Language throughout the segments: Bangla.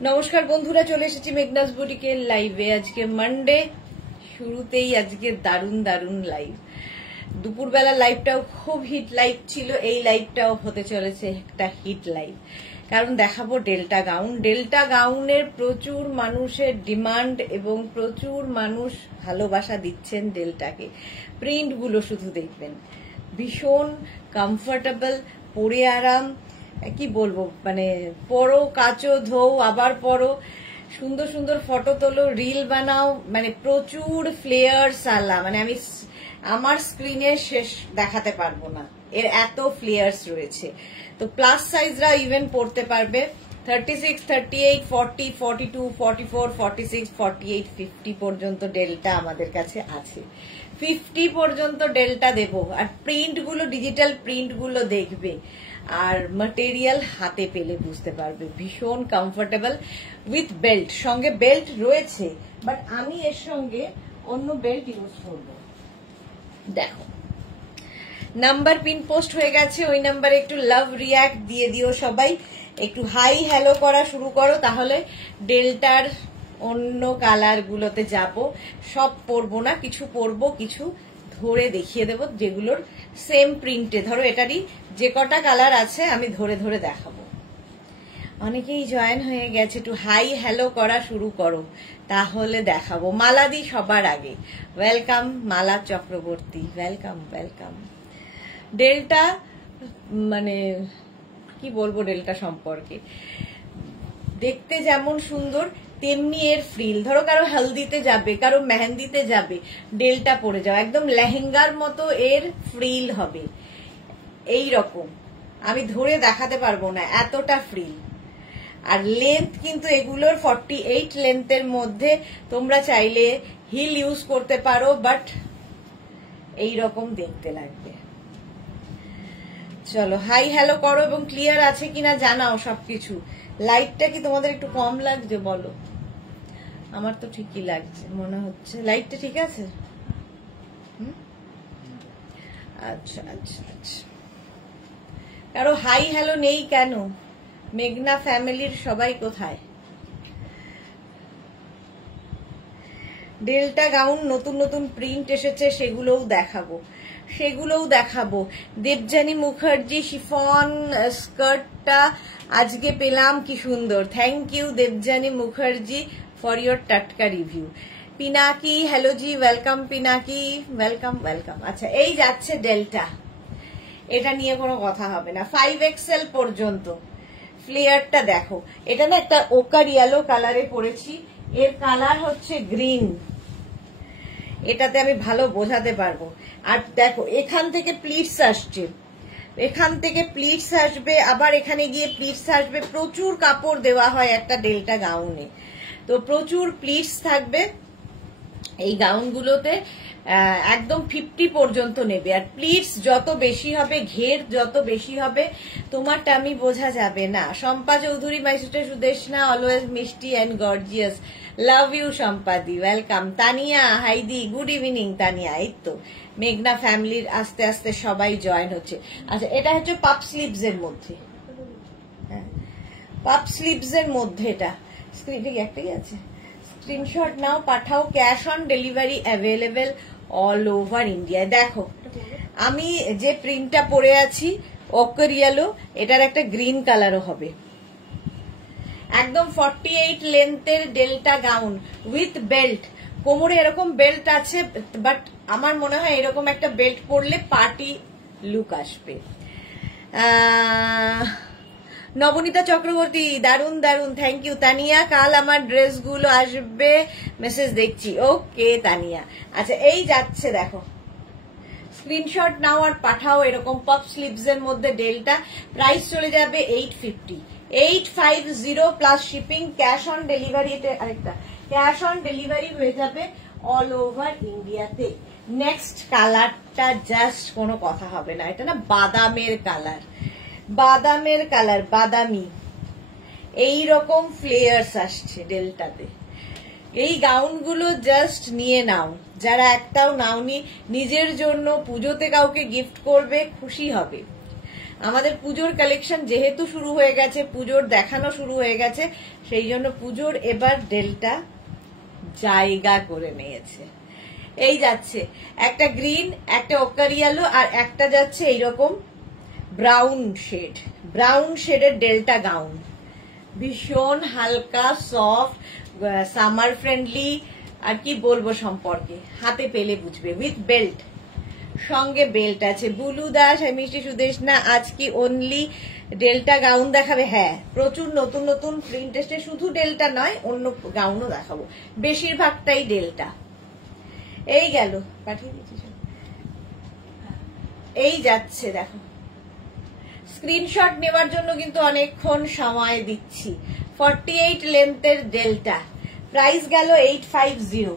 নমস্কার বন্ধুরা, চলে এসেছি মেঘনাস বুটিকের লাইভে। আজকে মানডে, শুরুতেই আজকে দারুণ দারুণ লাইভ। দুপুরবেলা লাইভটাও খুব হিট লাইভ ছিল, এই লাইভটাও হতে চলেছে একটা হিট লাইভ, কারণ দেখাবো ডেল্টা গাউন। ডেল্টা গাউনের প্রচুর মানুষের ডিমান্ড এবং প্রচুর মানুষ ভালোবাসা দিচ্ছেন ডেল্টাকে। প্রিন্টগুলো শুধু দেখবেন, ভীষণ কমফোর্টেবল, পরে আরাম, কি বলবো, মানে পরো, কাচো, ধোও, আবার পরো, সুন্দর সুন্দর ফটো তোলো, রিল বানাও, মানে প্রচুর ফ্লেয়ার্স আলা, মানে আমি আমার স্ক্রিনে শেষ দেখাতে পারবো না, এর এত ফ্লেয়ার্স রয়েছে। তো প্লাস সাইজরা ইভেন পড়তে পারবে। 36, 38, 40, 42, 44, 46, 48, 50 পর্যন্ত ডেল্টা আমাদের কাছে আছে। 50 পর্যন্ত ডেল্টা দেবো। আর প্রিন্টগুলো, ডিজিটাল প্রিন্টগুলো দেখবে আর ম্যাটেরিয়াল হাতে পেলে বুঝতে পারবে, ভীষণ কমফোর্টেবল উইথ বেল্ট। সঙ্গে বেল্ট রয়েছে, বাট আমি এর সঙ্গে অন্য বেল্ট ইউজ করব। দেখো, নাম্বার পিন পোস্ট হয়ে গেছে, ওই নাম্বারে একটু লাভ রিয়াক্ট দিয়ে দিও সবাই, একটু হাই হ্যালো করা শুরু করো, তাহলে ডেল্টার অন্য কালার গুলোতে যাব। সব পরবো না, কিছু পরবো, কিছু ধরে দেখিয়ে দেবো যেগুলোর সেম প্রিন্টে। ধরো এটারই যে কটা কালার আছে আমি ধরে ধরে দেখাবো। অনেকেই জয়েন হয়ে গেছে, একটু হাই হ্যালো করা শুরু করো, তাহলে দেখাবো। মালাদি সবার আগে, ওয়েলকাম মালা চক্রবর্তী, ওয়েলকাম ওয়েলকাম। ডেল্টা মানে কি বলবো, ডেল্টা সম্পর্কে দেখতে যেমন সুন্দর তেমনি এর ফ্রিল। ধরো কারো হলদিতে যাবে, কারো মেহেন্দিতে যাবে, ডেল্টা পরে যাও, একদম লেহেঙ্গার মতো এর ফ্রিল হবে। এই রকম আমি ধরে দেখাতে পারবো না, এতটা ফ্রিল। আর লেন্থ কিন্তু এগুলোর 48 লেন্থের মধ্যে। তোমরা চাইলে হিল ইউজ করতে পারো, বাট এই রকম দেখতে লাগবে। চলো হাই হ্যালো করো এবং ক্লিয়ার আছে কিনা জানাও সবকিছু। লাইটটা কি তোমাদের একটু কম লাগছে বলো? আমার তো ঠিকই লাগছে মনে হচ্ছে। লাইটটা ঠিক আছে? আচ্ছা আচ্ছা আচ্ছা। কারো হাই হ্যালো নেই কেন? মেঘনা ফ্যামিলির সবাই কোথায়? ডেল্টা গাউন নতুন নতুন প্রিন্ট এসেছে, সেগুলোও দেখাবো। দেবযানী মুখার্জি শিফন স্কার্টটা আজকে পেলাম, কি সুন্দর। Thank you Debjani Mukherjee for your টাটকা review. Pinaki, hello ji, welcome Pinaki, welcome welcome. আচ্ছা, এই যাচ্ছে ডেল্টা, এটা নিয়ে কোনো কথা হবে না। 5XL পর্যন্ত ফ্লেয়ারটা দেখো। এটা না একটা ওকার ইয়েলো কালারে পরেছি, এর কালার হচ্ছে গ্রিন, এটাতে আমি ভালো বোঝাতে পারবো। আর দেখো এখান থেকে প্লিটস আসছে, এখান থেকে প্লিটস আসবে, আবার এখানে গিয়ে প্লিটস আসবে। প্রচুর কাপড় দেওয়া হয় একটা ডেল্টা গাউনে, তো প্রচুর প্লিটস থাকবে এই গাউনগুলোতে। একদম 50 পর্যন্ত নেবে। আর প্লিটস যত বেশি হবে, ঘের যত বেশি হবে, তোমার টামি বোঝা যাবে না। Shampa Chowdhury, my sister Sudeshna, always মিষ্টি অ্যান্ড গর্জিয়াস, লাভ ইউ শম্পাদি, ওয়েলকাম। তানিয়া, হাইদি, গুড ইভিনিং তানিয়া। এই তো মেঘনা ফ্যামিলির আস্তে আস্তে সবাই জয়েন হচ্ছে। আচ্ছা, এটা হচ্ছে পাপ স্লিভস এর মধ্যে, হ্যাঁ পাপ স্লিভস এর মধ্যে। এটা স্ক্রিনে একটাই আছে, স্ক্রিনশট নাও, পাঠাও। Cash on delivery available all over India. দেখো আমি যে প্রিন্টটা পরে আছি ওকার ইয়েলো, এটার একটা গ্রিন কালারও হবে। একদম 48 লেন্থের ডেল্টা গাউন উইথ বেল্ট। কোমরে এরকম বেল্ট আছে, বাট আমার মনে হয় এরকম একটা বেল্ট পরলে পার্টি লুক আসবে। নবনীতা চক্রবর্তী, দারুন দারুন, থ্যাংক ইউ। তানিয়া, কাল আমার ড্রেসগুলো আসবে, মেসেজ দেখছি। ওকে তানিয়া। আচ্ছা, এই যাচ্ছে দেখো, স্ক্রিনশট নাও আর পাঠাও। এরকম পপ স্লিভস এর মধ্যে ডেল্টা, প্রাইস চলে যাবে 850, 850 plus shipping. Cash on delivery, এটা আরেকটা ক্যাশ অন ডেলিভারি হয়ে যাবে অল ওভার ইন্ডিয়াতে। নেক্সট কালারটা জাস্ট কোনো কথা হবে না, এটা না বাদামের কালার, বাদামের কালার, বাদামি। এইরকম ফ্লেয়ার্স আসছে ডেল্টাতে। এই গাউনগুলো জাস্ট নিয়ে নাও, যারা একটাও নাওনি, নিজের জন্য পুজোতে কাউকে গিফট করবে, খুশি হবে। আমাদের পুজোর কালেকশন যেহেতু শুরু হয়ে গেছে, পুজোর দেখানো শুরু হয়ে গেছে, সেই জন্য পুজোর এবার ডেলটা জায়গা করে নিয়েছে। এই যাচ্ছে একটা গ্রিন, একটা ওকার ইয়েলো, আর একটা যাচ্ছে এইরকম ব্রাউন শেড, ব্রাউন শেডের ডেল্টা গাউন, ভীষণ হালকা সফট, সামার ফ্রেন্ডলি, আর কি বলবো সম্পর্কে, হাতে পেলে বুঝবে, উইথ বেল্ট, সঙ্গে বেল্ট আছে। বুলু দাস, মিষ্টি সুদেশ না, আজ কি অনলি ডেল্টা গাউন দেখাবে? হ্যাঁ, প্রচুর নতুন নতুন প্রিন্ট এসছে, শুধু ডেল্টা নয়, অন্য গাউনও দেখাবো, বেশিরভাগটাই ডেল্টা। এই গেল, পাঠিয়ে দিচ্ছি, এই যাচ্ছে দেখো। স্ক্রিনশট নেওয়ার জন্য কিন্তু অনেকক্ষণ সময় দিচ্ছি। 48 লেন্থের ডেল্টা, প্রাইস গেল 850,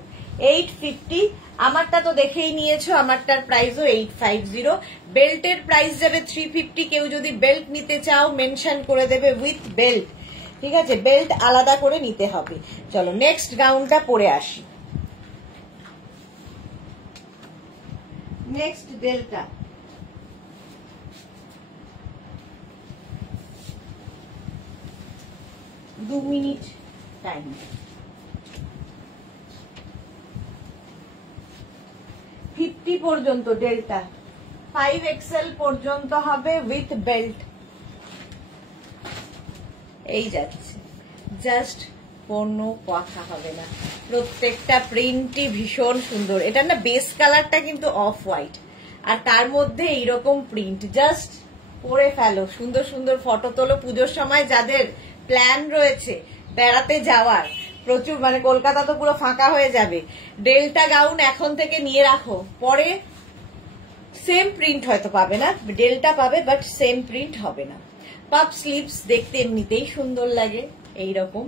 850। আমারটা তো দেখেই নিয়েছো, আমারটার প্রাইসও 850। বেল্টের প্রাইস যাবে 350। কেউ যদি বেল্ট নিতে চাও মেনশন করে দেবে উইথ বেল্ট, ঠিক আছে? বেল্ট আলাদা করে নিতে হবে। চলো নেক্সট গাউনটা পরে আসি। নেক্সট ডেল্টা, দু মিনিট টাইম। 50 পর্যন্ত ডেল্টা, 5XL পর্যন্ত হবে উইথ বেল্ট। এই যাচ্ছে, জাস্ট কোনো কথা হবে না, প্রত্যেকটা প্রিন্টই ভীষণ সুন্দর। এটা না বেস কালারটা কিন্তু অফ হোয়াইট, আর তার মধ্যে এইরকম প্রিন্ট, জাস্ট পরে ফেলো, সুন্দর সুন্দর ফটো তোলো। পুজোর সময় যাদের প্ল্যান রয়েছে বেড়াতে যাওয়ার, প্রচুর, মানে কলকাতা তো পুরো ফাঁকা হয়ে যাবে, ডেল্টা গাউন এখন থেকে নিয়ে রাখো, পরে সেম প্রিন্ট হয়তো পাবে না, ডেল্টা পাবে বাট সেম প্রিন্ট হবে না। পাপ স্লিভস দেখতে এমনিতেই সুন্দর লাগে, এইরকম।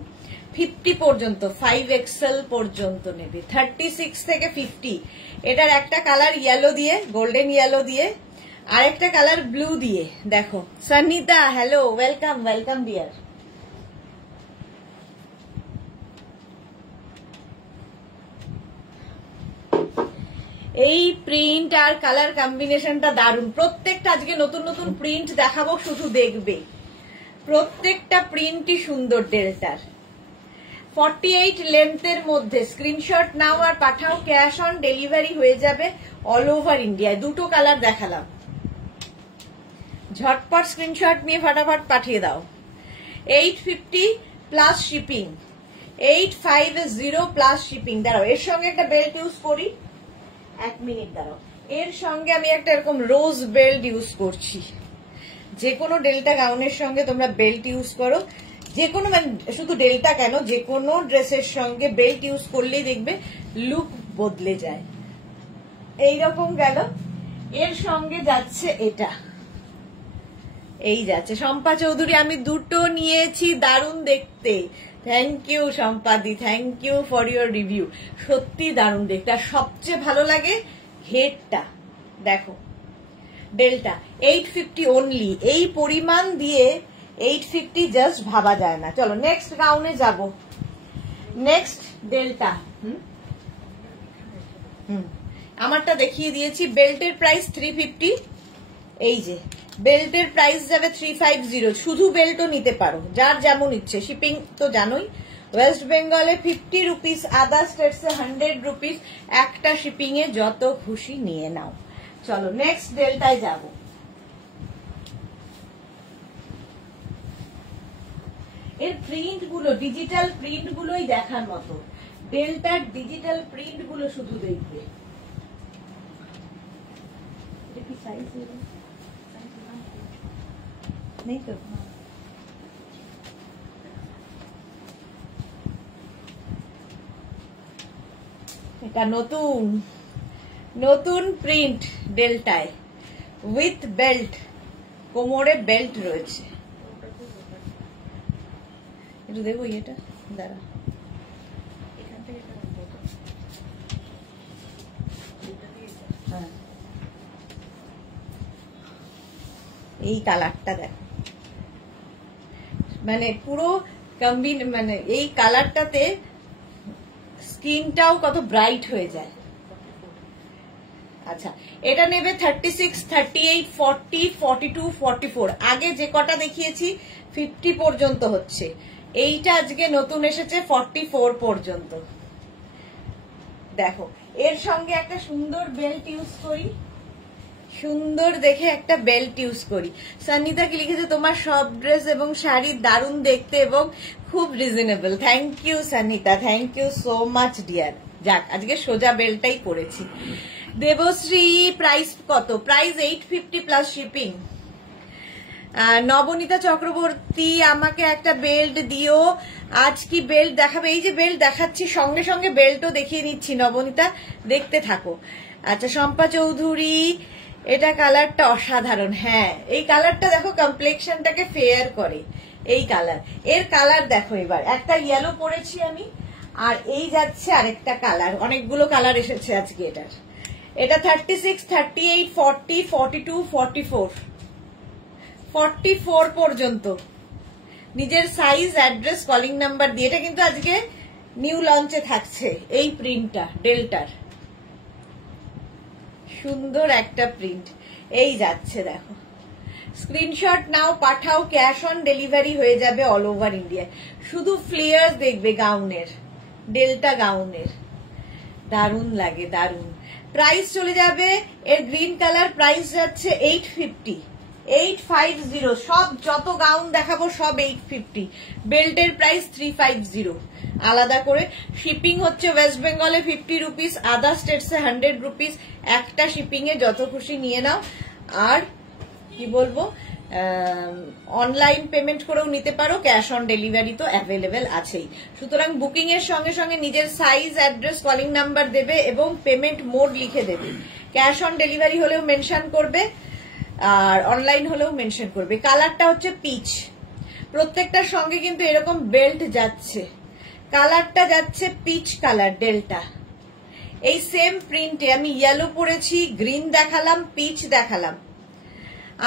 50 পর্যন্ত, 5XL পর্যন্ত নেবে, 36 থেকে 50। এটার একটা কালার ইয়েলো দিয়ে, গোল্ডেন ইয়েলো দিয়ে, আর একটা কালার ব্লু দিয়ে। দেখো Sonita, hello, welcome, welcome dear. এই প্রিন্ট আর কালার কম্বিনেশনটা দারুণ। প্রত্যেকটা আজকে নতুন নতুন প্রিন্ট দেখাবো, শুধু দেখবে, প্রত্যেকটা প্রিন্টই সুন্দর ডেল্টার। 48 লেন্থের মধ্যে স্ক্রিনশট নাও আর পাঠাও, ক্যাশ অন ডেলিভারি হয়ে যাবে অল ওভার ইন্ডিয়ায়। দুটো কালার দেখালাম, ঝটপট স্ক্রিনশট নিয়ে ফাটাফাট পাঠিয়ে দাও। 850 প্লাস শিপিং, 850 প্লাস শিপিং। দাঁড়াও, এর সঙ্গে একটা বেল্ট ইউজ করি, 1 মিনিট দাঁড়াও। এর সঙ্গে আমি একটা এরকম রোজ বেল্ট ইউজ করছি। যে কোনো ডেল্টা গাউনের সঙ্গে তোমরা বেল্ট ইউজ করো, যে কোনো, মানে শুধু ডেল্টা কেন, যে কোনো ড্রেসের সঙ্গে বেল্ট ইউজ করলেই দেখবে লুক বদলে যায়। এইরকম গেল, এর সঙ্গে যাচ্ছে এটা, এই যাচ্ছে। শম্পা চৌধুরী, আমি দুটো নিয়েছি, দারুণ দেখতে। থ্যাংক ইউ শম্পাদি, thank you for your review, সত্যি দারুণ দেখতে। আর সবচেয়ে ভালো লাগে হেডটা, দেখো ডেল্টা 850 অনলি, এই পরিমাণ দিয়ে 850 জাস্ট ভাবা যায় না। চলো নেক্সট গাউনে যাব। নেক্সট ডেল্টা, আমারটা দেখিয়ে দিয়েছি। বেল্টের প্রাইস 350, এই যে বেল্টের প্রাইস যাবে 350। শুধু বেল্টও নিতে পারো, যার যেমন ইচ্ছে। শিপিং তো জানোই, ওয়েস্ট বেঙ্গলে 50 রুপিস, আদার স্টেটসে 100 রুপিস। একটা শিপিং এ যত খুশি নিয়ে নাও। চলো নেক্সট ডেল্টায় যাব। এর প্রিন্ট গুলো, ডিজিটাল প্রিন্ট গুলোই দেখার মতো। ডেল্টার ডিজিটাল প্রিন্ট গুলো শুধু দেখবে। এটা কি সাইজ নেই তো? এটা নতুন নতুন প্রিন্ট ডেল্টায় উইথ বেল্ট, কোমরে বেল্ট রয়েছে। একটু দেখো এটা, দাঁড়া, এই কালারটা দেখো, মানে পুরো মানে এই কালারটাতে স্কিনটাও কত ব্রাইট হয়ে যায়। আচ্ছা, এটা নেবে 36, 38, 40, 42, 44। আগে যে কটা দেখিয়েছি 50 পর্যন্ত হচ্ছে, এইটা আজকে নতুন এসেছে 44 পর্যন্ত। দেখো, এর সঙ্গে একটা সুন্দর বেল্ট ইউজ করি, সুন্দর দেখে একটা বেল্ট ইউজ করি। সানিতা কি লিখেছে, তোমার সব ড্রেস এবং শাড়ি দারুণ দেখতে এবং খুব reasonable. Thank you Sanita, thank you so much dear. যাক, আজকে সোজা বেল্টটাই পরেছি। দেবশ্রী, প্রাইস কত? Price 850 plus shipping. Nabanita Chakraborty, আমাকে একটা বেল্ট দিও। আজ কি বেল্ট দেখাবে? এই যে বেল্ট দেখাচ্ছি, সঙ্গে সঙ্গে বেল্টও দেখিয়ে নিচ্ছি। নবনীতা, দেখতে থাকো। আচ্ছা, শম্পা চৌধুরী, এটা কালারটা অসাধারণ। হ্যাঁ, এই কালারটা দেখো, কমপ্লেক্সনটাকে ফেয়ার করে এই কালার। এর কালার দেখো, এবার একটা ইয়েলো পরেছি আমি, আর এই যাচ্ছে আরেকটা কালার। অনেকগুলো কালার এসেছে আজকে এটার। এটা 36, 38, 40, 42, 44, 44 পর্যন্ত। নিজের সাইজ, অ্যাড্রেস, কলিং নাম্বার দিয়ে। এটা কিন্তু আজকে নিউ লঞ্চে থাকছে এই প্রিন্টটা, ডেল্টার। সুন্দর একটা প্রিন্ট, এই যাচ্ছে দেখো। স্ক্রিনশট নাও, পাঠাও, ক্যাশ অন ডেলিভারি হয়ে যাবে অল ওভার ইন্ডিয়া। শুধু ফ্লেয়ার দেখবে গাউনের, ডেল্টা গাউনের, দারুণ লাগে, দারুণ। প্রাইস চলে যাবে, এর গ্রিন কালার প্রাইস যাচ্ছে 850, 850। সব যত গাউন দেখাবো সব 850। বেল্টের প্রাইস 350 আলাদা করে। শিপিং হচ্ছে ওয়েস্ট বেঙ্গলে 50 রুপিস, আদার স্টেটসে 100 রুপিস। একটা শিপিং এ যত খুশি নিয়ে নাও। আর কি বলবো, অনলাইন পেমেন্ট করেও নিতে পারো, ক্যাশ অন ডেলিভারি তো অ্যাভেলেবেল আছেই। সুতরাং বুকিং এর সঙ্গে সঙ্গে নিজের সাইজ, অ্যাড্রেস, কলিং নাম্বার দেবে এবং পেমেন্ট মোড লিখে দেবে। ক্যাশ অন ডেলিভারি হলেও মেনশন করবে, আর অনলাইন হলেও মেনশন করবে। কালারটা হচ্ছে পিচ, প্রত্যেকটার সঙ্গে কিন্তু এরকম বেল্ট যাচ্ছে। কালারটা যাচ্ছে পিচ কালার, ডেল্টা। এই সেম প্রিন্টে আমি ইয়েলো পরেছি, গ্রিন দেখালাম, পিচ দেখালাম।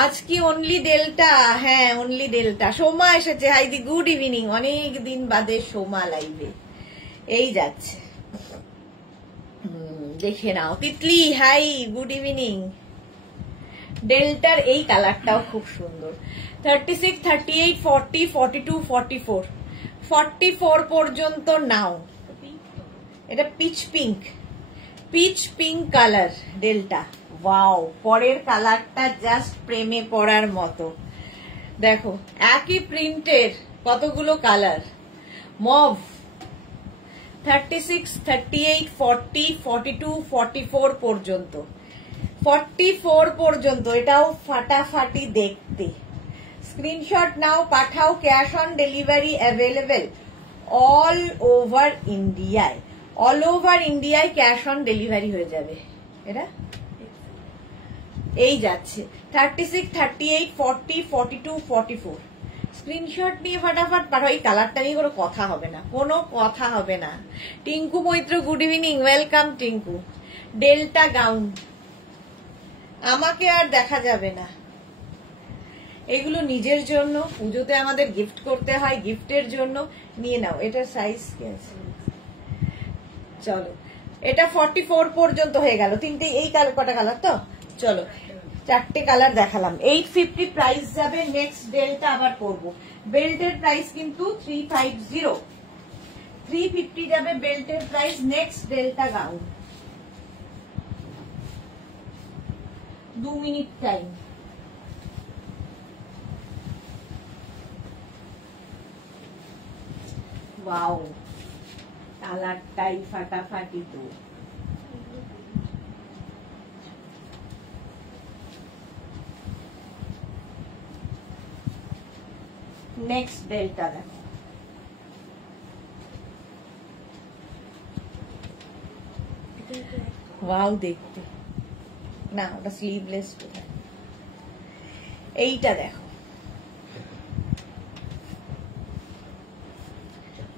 আজ কি অনলি ডেল্টা? হ্যাঁ, অনলি ডেল্টা। সোমা এসেছে, হাইদি গুড ইভিনিং। অনেক দিন বাদে সোমা লাইভে। এই যাচ্ছে, দেখে নাও। Titli, hi, good evening. ডেল্টার এই কালারটাও খুব সুন্দর। 36, 38, 40, 42, 44, 44 পর্যন্ত নাও। এটা pitch pink, pitch pink colour, delta. Wow, পরের কালারটা জাস্ট প্রেমে পড়ার মতো। দেখো, একই প্রিন্টের কতগুলো কালার। মভ, 36, 38, 40, 42, 44 পর্যন্ত, 44 পর্যন্ত। এটাও ফাটাফাটি দেখতে। স্ক্রিনশট নাও, পাঠাও, cash on delivery available all over ইন্ডিয়ায়। অল ওভার ইন্ডিয়ায় ক্যাশ অন ডেলিভারি হয়ে যাবে। এটা এই যাচ্ছে 36, 38, 40, 42, 44। স্ক্রিনশট নিয়ে ফাটাফাট পাঠাও। এই কালারটা নিয়ে কোনো কথা হবে না, কোনো কথা হবে না। Tinku Maitra, good evening, welcome Tinku. Delta gown, আমাকে আর দেখা যাবে না। এগুলো নিজের জন্য, পুজোতে আমাদের গিফট করতে হয়, গিফটের জন্য নিয়ে নাও। এটার সাইজ কি আছে? চলো, এটা 44 পর্যন্ত হয়ে গেল। তিনটে, এই কালার, কটা কালার তো? চলো, চারটে কালার দেখালাম। 850 প্রাইস যাবে। নেক্সট বেল্টটা আবার করবো। বেল্টের প্রাইস কিন্তু 350, 350 যাবে বেল্টের price. Next delta gown, 2 minute time. Wow, কালারটাই ফাটাফাটি তো। নেক্সট ডেল্টা দেখো। ওয়াও, দেখতে না, ওটা স্লিভলেস। এইটা দেখো,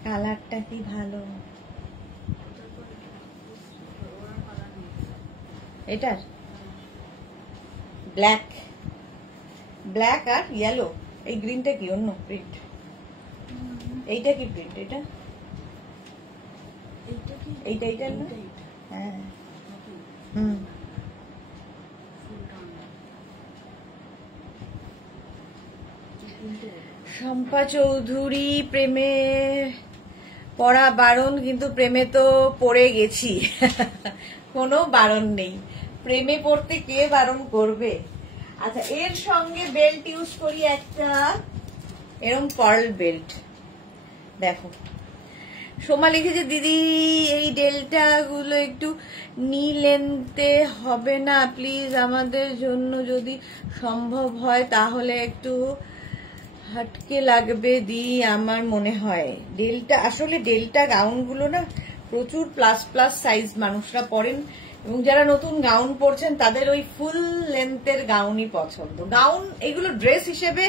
কালারটা কি ভালো। এটার ব্ল্যাক, ব্ল্যাক আর ইয়েলো। এই গ্রিনটা কি অন্য প্রিন্ট? এইটা কি প্রিন্ট? এটা এইটা এইটা না? হ্যাঁ, শম্পা চৌধুরী, প্রেমে পড়া বারণ, কিন্তু প্রেমে তো পড়ে গেছি। কোনো বারণ নেই, প্রেমে পড়তে কে বারণ করবে। আচ্ছা, এর সঙ্গে বেল্ট ইউজ করি একটা এরকম পার্ল বেল্ট। দেখো, সোমা লিখেছে দিদি এই ডেল্টা গুলো একটু নি লেনতে হবে না প্লিজ, আমাদের জন্য যদি সম্ভব হয় তাহলে একটু হাটকে লাগবে দি আমার মনে হয়। ডেল্টা, আসলে ডেল্টা গাউন গুলো না প্রচুর প্লাস প্লাস সাইজ মানুষরা পরেন, এবং যারা নতুন গাউন পরছেন তাদের ওই ফুল লেন্থের গাউনই পছন্দ। গাউন এগুলো ড্রেস হিসেবে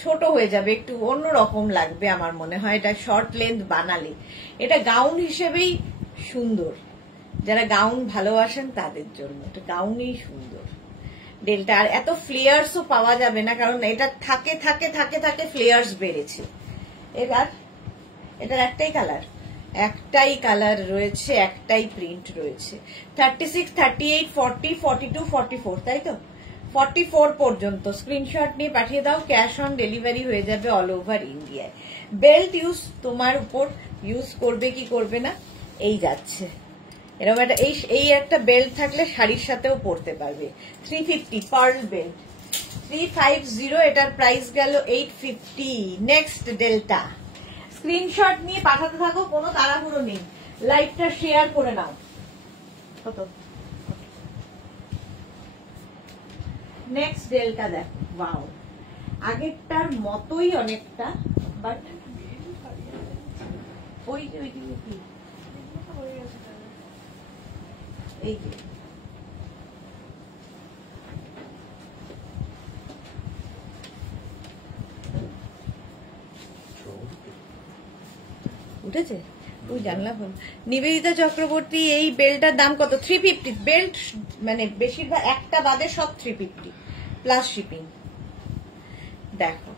ছোট হয়ে যাবে, একটু অন্যরকম লাগবে আমার মনে হয় এটা শর্ট লেন্থ বানালে। এটা গাউন হিসেবেই সুন্দর, যারা গাউন ভালোবাসেন তাদের জন্য এটা গাউনই সুন্দর। ডেল্টা আর এত ফ্লেয়ার্সও পাওয়া যাবে না, কারণ এটা থাকে থাকে থাকে থাকে ফ্লেয়ার্স বেড়েছে। এবার এটার একটাই কালার রয়েছে, একটাই প্রিন্ট রয়েছে। 36, 38, 40, 42, 44, তাই তো 44 পর্যন্ত স্ক্রিনশট নিয়ে পাঠিয়ে দাও, ক্যাশ অন ডেলিভারি হয়ে যাবে অল ওভার ইন্ডিয়ায়। বেল্ট ইউজ তোমার উপর, ইউজ করবে কি করবে না এই যাচ্ছে। এরকম একটা এই একটা বেল্ট থাকলে শাড়ির সাথেও পরতে পারবে। 350 পার্ল বেল্ট, 350, এটার প্রাইস গেল 850। নেক্সট ডেল্টা, স্ক্রিনশট নিয়ে পাঠাতে থাকো, কোনো তাড়াহুড়ো নেই, লাইভটা শেয়ার করে নাও। কত নেক্সট ডেল্টা দেখো, ওয়াও, আগেরটার মতোই অনেকটা, বাট ওই এই যে উঠেছে, তুই জানলা খোল। নিবেদিতা চক্রবর্তী, এই বেল্টটার দাম কত? 350। বেল্ট মানে বেশিরভাগ একটা বাদে সব 350 প্লাস শিপিং। দেখো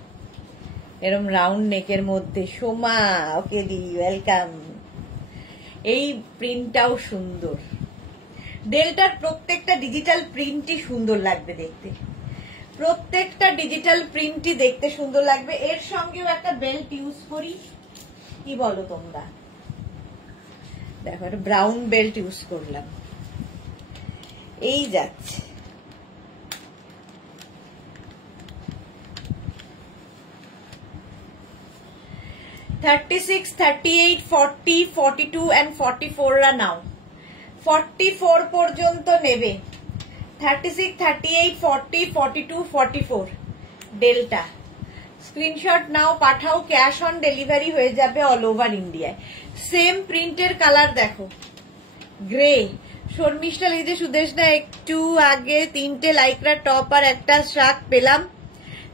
এরম রাউন্ড নেকের মধ্যে, সোমা ওকে দি ওয়েলকাম। এই প্রিন্টটাও সুন্দর, ডেল্টার প্রত্যেকটা ডিজিটাল প্রিন্টই সুন্দর লাগবে দেখতে, প্রত্যেকটা ডিজিটাল প্রিন্টই দেখতে সুন্দর লাগবে। এর সঙ্গেও একটা বেল্ট ইউজ করি, কি বলো তোমরা? দেখো একটা ব্রাউন বেল্ট ইউজ করলাম, এই যাচ্ছে। $36, $38, $40, $42 and $44 নাও, 44 পর্যন্ত নেবে। 36, 38, $40, $42, $44 ডেল্টা। স্ক্রিনশট নাও, পাঠাও, ক্যাশ অন ডেলিভারি হয়ে যাবে অল ওভার ইন্ডিয়ায়। সেম প্রিন্টের কালার দেখো, গ্রে। শর্মিষ্ঠা লিখে সুদেশনা একটু আগে 3টে লাইকরা টপ আর একটা শাক পেলাম,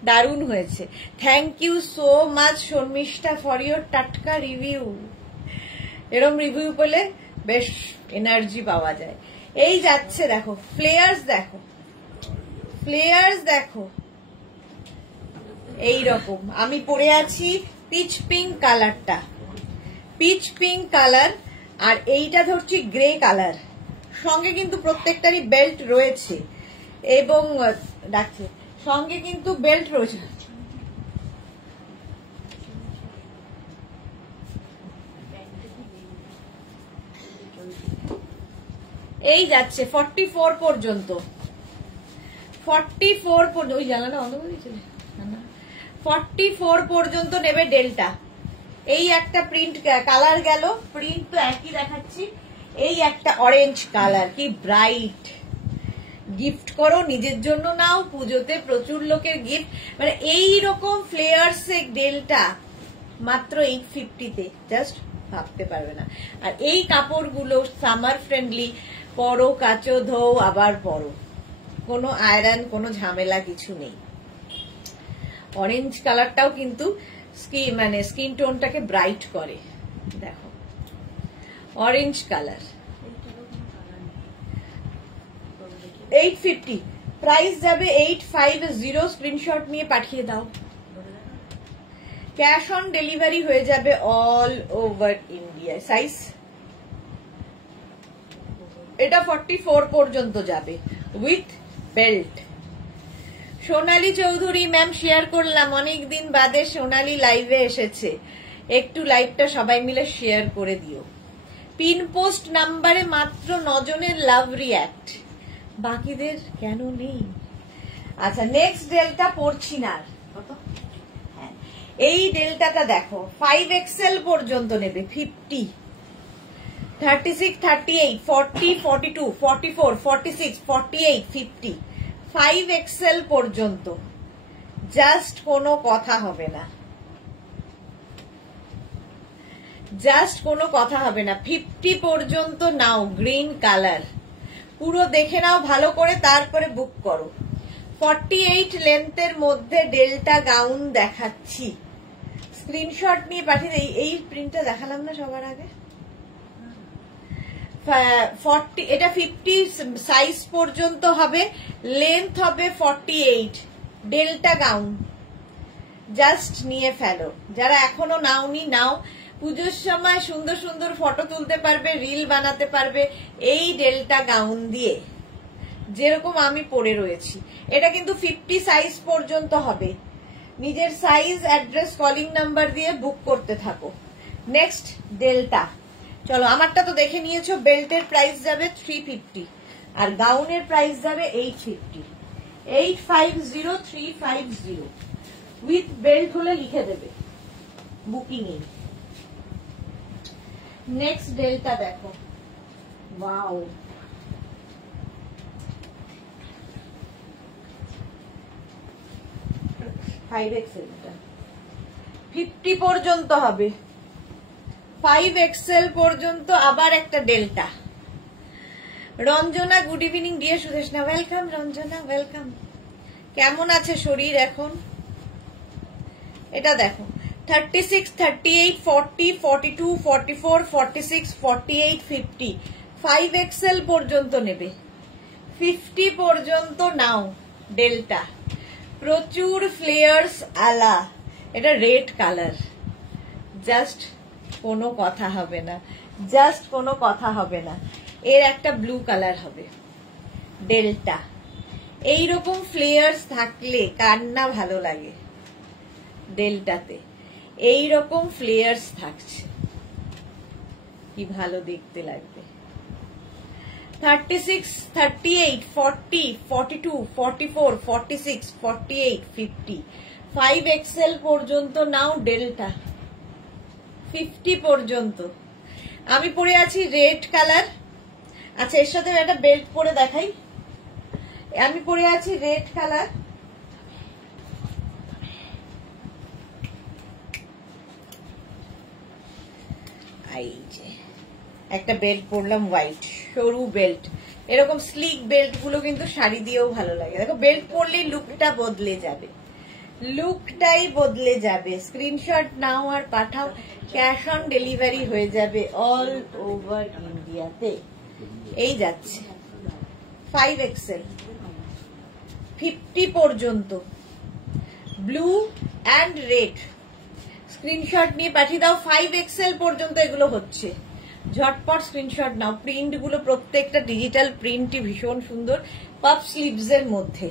দারুণ হয়েছে। Thank you so much Sharmistha for your টাটকা রিভিউ। এরম রিভিউ পেলে বেশ এনার্জি পাওয়া যায়। এই যাচ্ছে দেখো, ফ্লেয়ার্স দেখো, ফ্লেয়ার্স দেখো, এই রকম। আমি পরে আছি পিচ পিঙ্ক কালারটা, পিচ পিঙ্ক কালার, আর এইটা ধরছি গ্রে কালার। সঙ্গে কিন্তু প্রত্যেকটারই বেল্ট রয়েছে, এবং দেখছি সঙ্গে কিন্তু বেল্ট রয়েছে। এই যাচ্ছে 44 পর্যন্ত, 44 পর্যন্ত। ওই জানলাটা বন্ধ করে দিয়েছিলে? 44 পর্যন্ত নেবে ডেল্টা। এই একটা প্রিন্ট কালার গেল, প্রিন্ট তো একই দেখাচ্ছি। এই একটা অরেঞ্জ কালার, কি ব্রাইট, গিফট করো, নিজের জন্য নাও, পুজোতে প্রচুর লোকের গিফট। মানে এই রকম ফ্লেয়ার্স ডেল্টা মাত্র 850-তে, জাস্ট ভাবতে পারবে না। আর এই কাপড়গুলো সামার ফ্রেন্ডলি, পরো, কাচো, ধোও, আবার পরো, কোনো আয়রন, কোনো ঝামেলা কিছু নেই। অরেঞ্জ কালারটাও কিন্তু মানে স্কিন টোনটাকে ব্রাইট করে। দেখো অরেঞ্জ কালার, 850, প্রাইস যাবে 850। স্ক্রিনশট নিয়ে পাঠিয়ে দাও, ক্যাশ অন ডেলিভারি হয়ে যাবে অল ওভার ইন্ডিয়া। সাইজ এটা 44 পর্যন্ত যাবে with belt. Sonali Chowdhury ma'am share করলাম, অনেকদিন বাদে সোনালী লাইভে এসেছে, একটু লাইভটা সবাই মিলে শেয়ার করে দিও। পিন পোস্ট নাম্বারে মাত্র 9 জনের লাভ রিঅ্যাক্ট, বাকিদের কেন নেই? আচ্ছা নেক্সট ডেলটা পড়ছি না আর। কত? হ্যাঁ এই ডেলটাটা দেখো 5XL পর্যন্ত নেবে, 50, 36, 38, 40, 42, 44, 46, 48, 50, 5XL পর্যন্ত। জাস্ট কোনো কথা হবে না, জাস্ট কোনো কথা হবে না। 50 পর্যন্ত নাও, গ্রিন কালার পুরো দেখে নাও ভালো করে, তারপরে বুক করো। 48 লেন্থের মধ্যে ডেল্টা গাউন দেখাচ্ছি, স্ক্রিনশট নিয়ে পাঠিয়ে দেই। এই প্রিন্টটা দেখালাম না সবার আগে? 40, এটা 50 সাইজ পর্যন্ত হবে, লেন্থ হবে 48, ডেল্টা গাউন। জাস্ট নিয়ে ফেলো, যারা এখনো নাওনি নাও। পুজোর সময় সুন্দর সুন্দর ফটো তুলতে পারবে, রিল বানাতে পারবে এই ডেল্টা গাউন দিয়ে, যেরকম আমি পরে রয়েছি। এটা কিন্তু 50 সাইজ পর্যন্ত হবে। নিজের সাইজ, অ্যাড্রেস, কলিং নাম্বার দিয়ে বুক করতে থাকো। নেক্সট ডেল্টা, চলো আমারটা তো দেখে নিয়েছো। বেল্টের প্রাইস যাবে 350 আর গাউনের প্রাইস যাবে 850, 850, 350। উইথ বেল্ট হলে লিখে দেবে বুকিং এ। নেক্সট ডেল্টা দেখো, ওয়াও, XL 50 পর্যন্ত হবে, 5XL পর্যন্ত। আবার একটা delta. Ranjana good evening deer Sudeshna, welcome Ranjana, welcome. কেমন আছে শরীর এখন? এটা দেখো 36, 38, 40, 42, 44, 46, 48, 50, 5XL পর্যন্ত নেবে, 50 পর্যন্ত নাও ডেল্টা। প্রচুর ফ্লেয়ার্স আলা, এটা রেড কালার। জাস্ট কোনো কথা হবে না, জাস্ট কোনো কথা হবে না। এর একটা ব্লু কালার হবে ডেল্টা। এইরকম ফ্লেয়ার্স থাকলে কার না ভালো লাগে? ডেল্টাতে এইরকম ফ্লেয়ার্স থাকছে, কি ভালো দেখতে লাগবে। 36, 38, 40, 42, 44, 46, 48, 50, 5XL পর্যন্ত নাও ডেল্টা, 50 পর্যন্ত। আমি পরে আছি রেড কালার। আচ্ছা এর সাথে একটা বেল্ট পরে দেখাই। আমি পরে আছি রেড কালার, এই যে একটা বেল্ট পরলাম হোয়াইট, সরু বেল্ট। এরকম স্লিক বেল্ট গুলো কিন্তু শাড়ি দিয়েও ভালো লাগে। দেখো বেল্ট পরলেই লুকটা বদলে যাবে, লুকটাই বদলে যাবে। স্ক্রিনশট নাও আর পাঠাও, ক্যাশ অন ডেলিভারি হয়ে যাবে অল ওভার ইন্ডিয়াতে। এই যাচ্ছে 5XL, 50 পর্যন্ত, ব্লু অ্যান্ড রেড। স্ক্রিনশট নিয়ে পাঠিয়ে দাও। 5XL পর্যন্ত এগুলো হচ্ছে, ঝটপট স্ক্রিনশট নাও। প্রিন্ট গুলো প্রত্যেকটা ডিজিটাল প্রিন্টই ভীষণ সুন্দর, পাফ স্লিভস এর মধ্যে।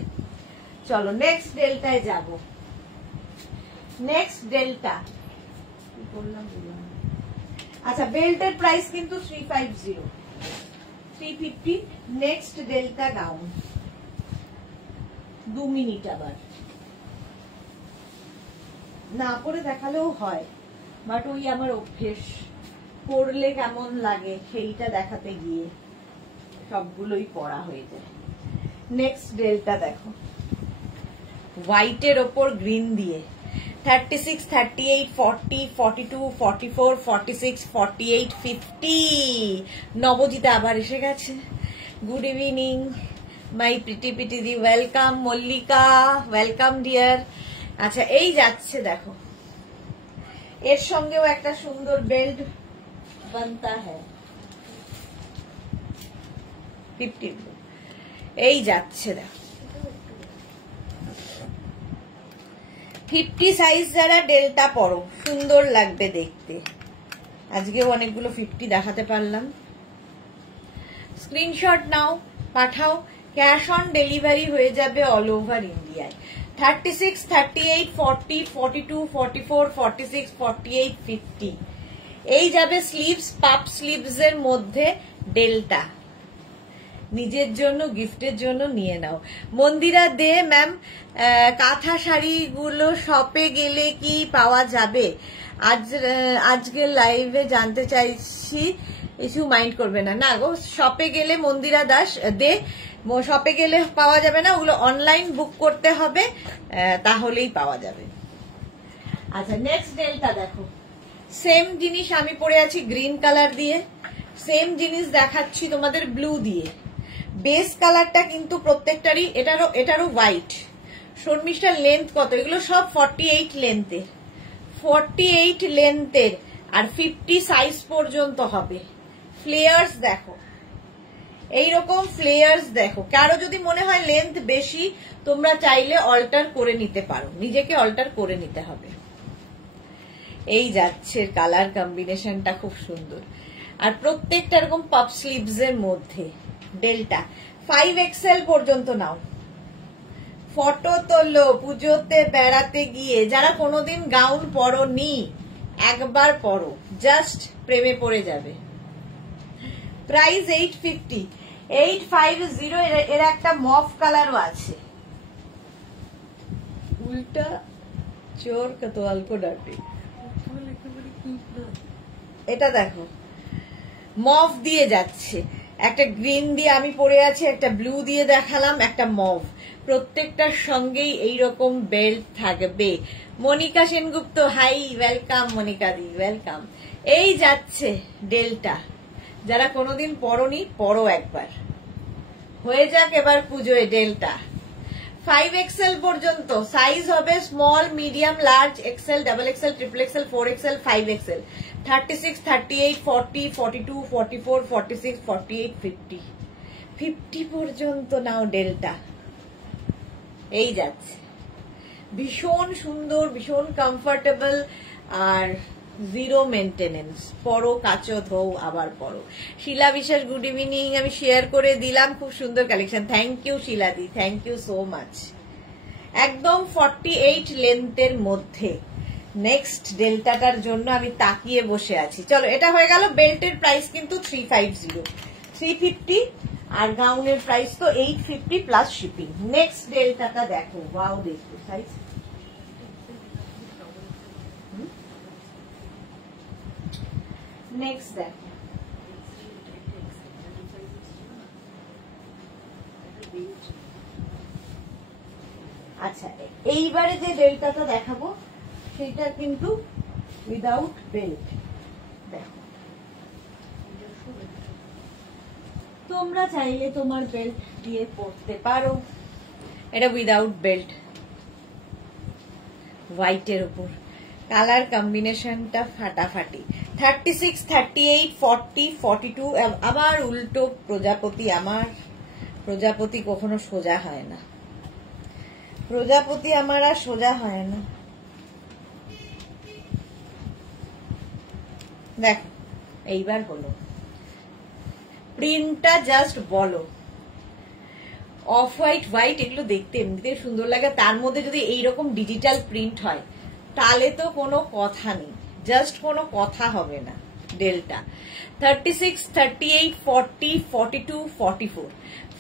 চলো নেক্সট ডেল্টায় যাব। নেক্সট ডেল্টা আচ্ছা বেল্টের প্রাইস কিন্তু 350, 350। নেক্সট ডেল্টা গাউন, 2 মিনিট আবার না পরে দেখালেও হয়, বাট ওই আমার অভ্যেস, পরলে কেমন লাগে সেইটা দেখাতে গিয়ে সবগুলোই পরা হয়ে যায়। নেক্সট ডেলটা দেখো, হোয়াইটের ওপর গ্রিন দিয়ে, 36, 38, 40, 42, 44, 46, 48, 50। নবজিতা আবার এসে গেছে। Good evening my pretty PT the, welcome. Mallika welcome deer. আচ্ছা এই যাচ্ছে দেখো, এর সঙ্গেও একটা সুন্দর বেল্ট बनता है 50। এই যাচ্ছে দেখো 50 সাইজ যারা ডেল্টা পরো, সুন্দর লাগবে দেখতে। আজকেও অনেকগুলো 50 দেখাতে পারলাম। স্ক্রিনশট নাও, পাঠাও, ক্যাশ অন ডেলিভারি হয়ে যাবে অল ওভার ইন্ডিয়ায়। 36, 38, 40, 42, 44, 46, 48, 50 এই যাবে স্লিভস, পাপ স্লিভস এর মধ্যে ডেল্টা। নিজের জন্য গিফটের জন্য নিয়ে নাও। মন্দিরা দে ম্যাম, কাঁথা শাড়িগুলো শপে গেলে কি পাওয়া যাবে? আজকে লাইভে জানতে চাইছি, কিছু মাইন্ড করবে না। না গো, শপে গেলে মন্দিরা দাস দে, শপে গেলে পাওয়া যাবে না, ওগুলো অনলাইন বুক করতে হবে, তাহলেই পাওয়া যাবে। আচ্ছা, নেক্সট ডেলটা দেখো। সেম জিনিস আমি পরে আছি গ্রিন কালার দিয়ে, সেম জিনিস দেখাচ্ছি তোমাদের ব্লু দিয়ে। বেস কালারটা কিন্তু প্রত্যেকটারই, এটারও হোয়াইট। শর্মিষ্ঠার লেন্থ কত? এগুলো সব 48 লেন্থের, 48 লেন্থের, আর 50 সাইজ পর্যন্ত হবে। ফ্লেয়ার্স দেখো, এইরকম ফ্লেয়ার্স দেখো। কারো যদি মনে হয় লেন্থ বেশি, তোমরা চাইলে অল্টার করে নিতে পারো, নিজেকে অল্টার করে নিতে হবে। এই যাচ্ছে কালার কম্বিনেশনটা খুব সুন্দর, আর প্রত্যেকটা এরকম পাপ স্লিভস এর মধ্যে ডেল্টা। 5XL পর্যন্ত নাও। ফটো তোলো পুজোতে বেড়াতে গিয়ে, যারা কোনোদিন গাউন পরোনি একবার পরো, জাস্ট প্রেমে পড়ে যাবে। প্রাইস 850, 850। এর একটা মফ কালারও আছে। উল্টা চোর কতোয়াল কো ডাটে, এটা দেখো মফ দিয়ে যাচ্ছে, একটা গ্রিন দিয়ে আমি পরে আছি, একটা ব্লু দিয়ে দেখালাম, একটা মফ। প্রত্যেকটার সঙ্গেই এইরকম বেল্ট থাকবে। মনিকা সেনগুপ্ত, হাই, ওয়েলকাম মনিকা দি, ওয়েলকাম। এই যাচ্ছে ডেল্টা। যারা কোনোদিন পরনি, পরো একবার, হয়ে যাক এবার পুজোয় ডেল্টা। 5XL পর্যন্ত সাইজ হবে, small, medium, large, XL, double XL, triple XL, 4XL, 5XL, 36, 38, 40, 42, 44, 46, 48, 50 50 পর্যন্ত নাও ডেল্টা। এই যাচ্ছে, ভীষণ সুন্দর, ভীষণ কমফোর্টেবল, আর জিরো মেনটেনেন্স। পরো, কাচো, ধোও, আবার পরো। শিলা বিশ্বাস, গুড ইভিনিং। আমি শেয়ার করে দিলাম, খুব সুন্দর কালেকশন। থ্যাংক ইউ শিলাদি, থ্যাংক ইউ সো মাচ। একদম 48 লেন্থের মধ্যে নেক্সট ডেল্টাটার জন্য আমি তাকিয়ে বসে আছি। চলো, এটা হয়ে গেল। বেল্টের প্রাইস কিন্তু 350, 350, আর গাউনের প্রাইস তো 850 প্লাস শিপিং। নেক্সট ডেল্টাটা দেখো, ওয়াও, দেখো সাইজ। নেক্সট দেখো, আচ্ছা এইবারে যে ডেল্টাটা দেখাবো সেটা কিন্তু উইদাউট বেল্ট। দেখো, তোমরা চাইলে তোমার বেল্ট দিয়ে পরতে পারো। এটা উইদাউট বেল্ট, হোয়াইটের উপর, কালার কম্বিনেশনটা ফাটাফাটি। 36, 38, 40, 42, আবার উল্টো প্রজাপতি। আমার প্রজাপতি কখনো সোজা হয় না, প্রজাপতি আমার আর সোজা হয় না। দেখ, এইবার হলো প্রিন্টটা, জাস্ট বলো। অফ হোয়াইট, হোয়াইট, এগুলো দেখতে এমনিতে সুন্দর লাগে, তার মধ্যে যদি এইরকম ডিজিটাল প্রিন্ট হয় তাহলে তো কোনো কথা নেই, জাস্ট কোনো কথা হবে না। ডেল্টা 36, 38, 40, 42, 44,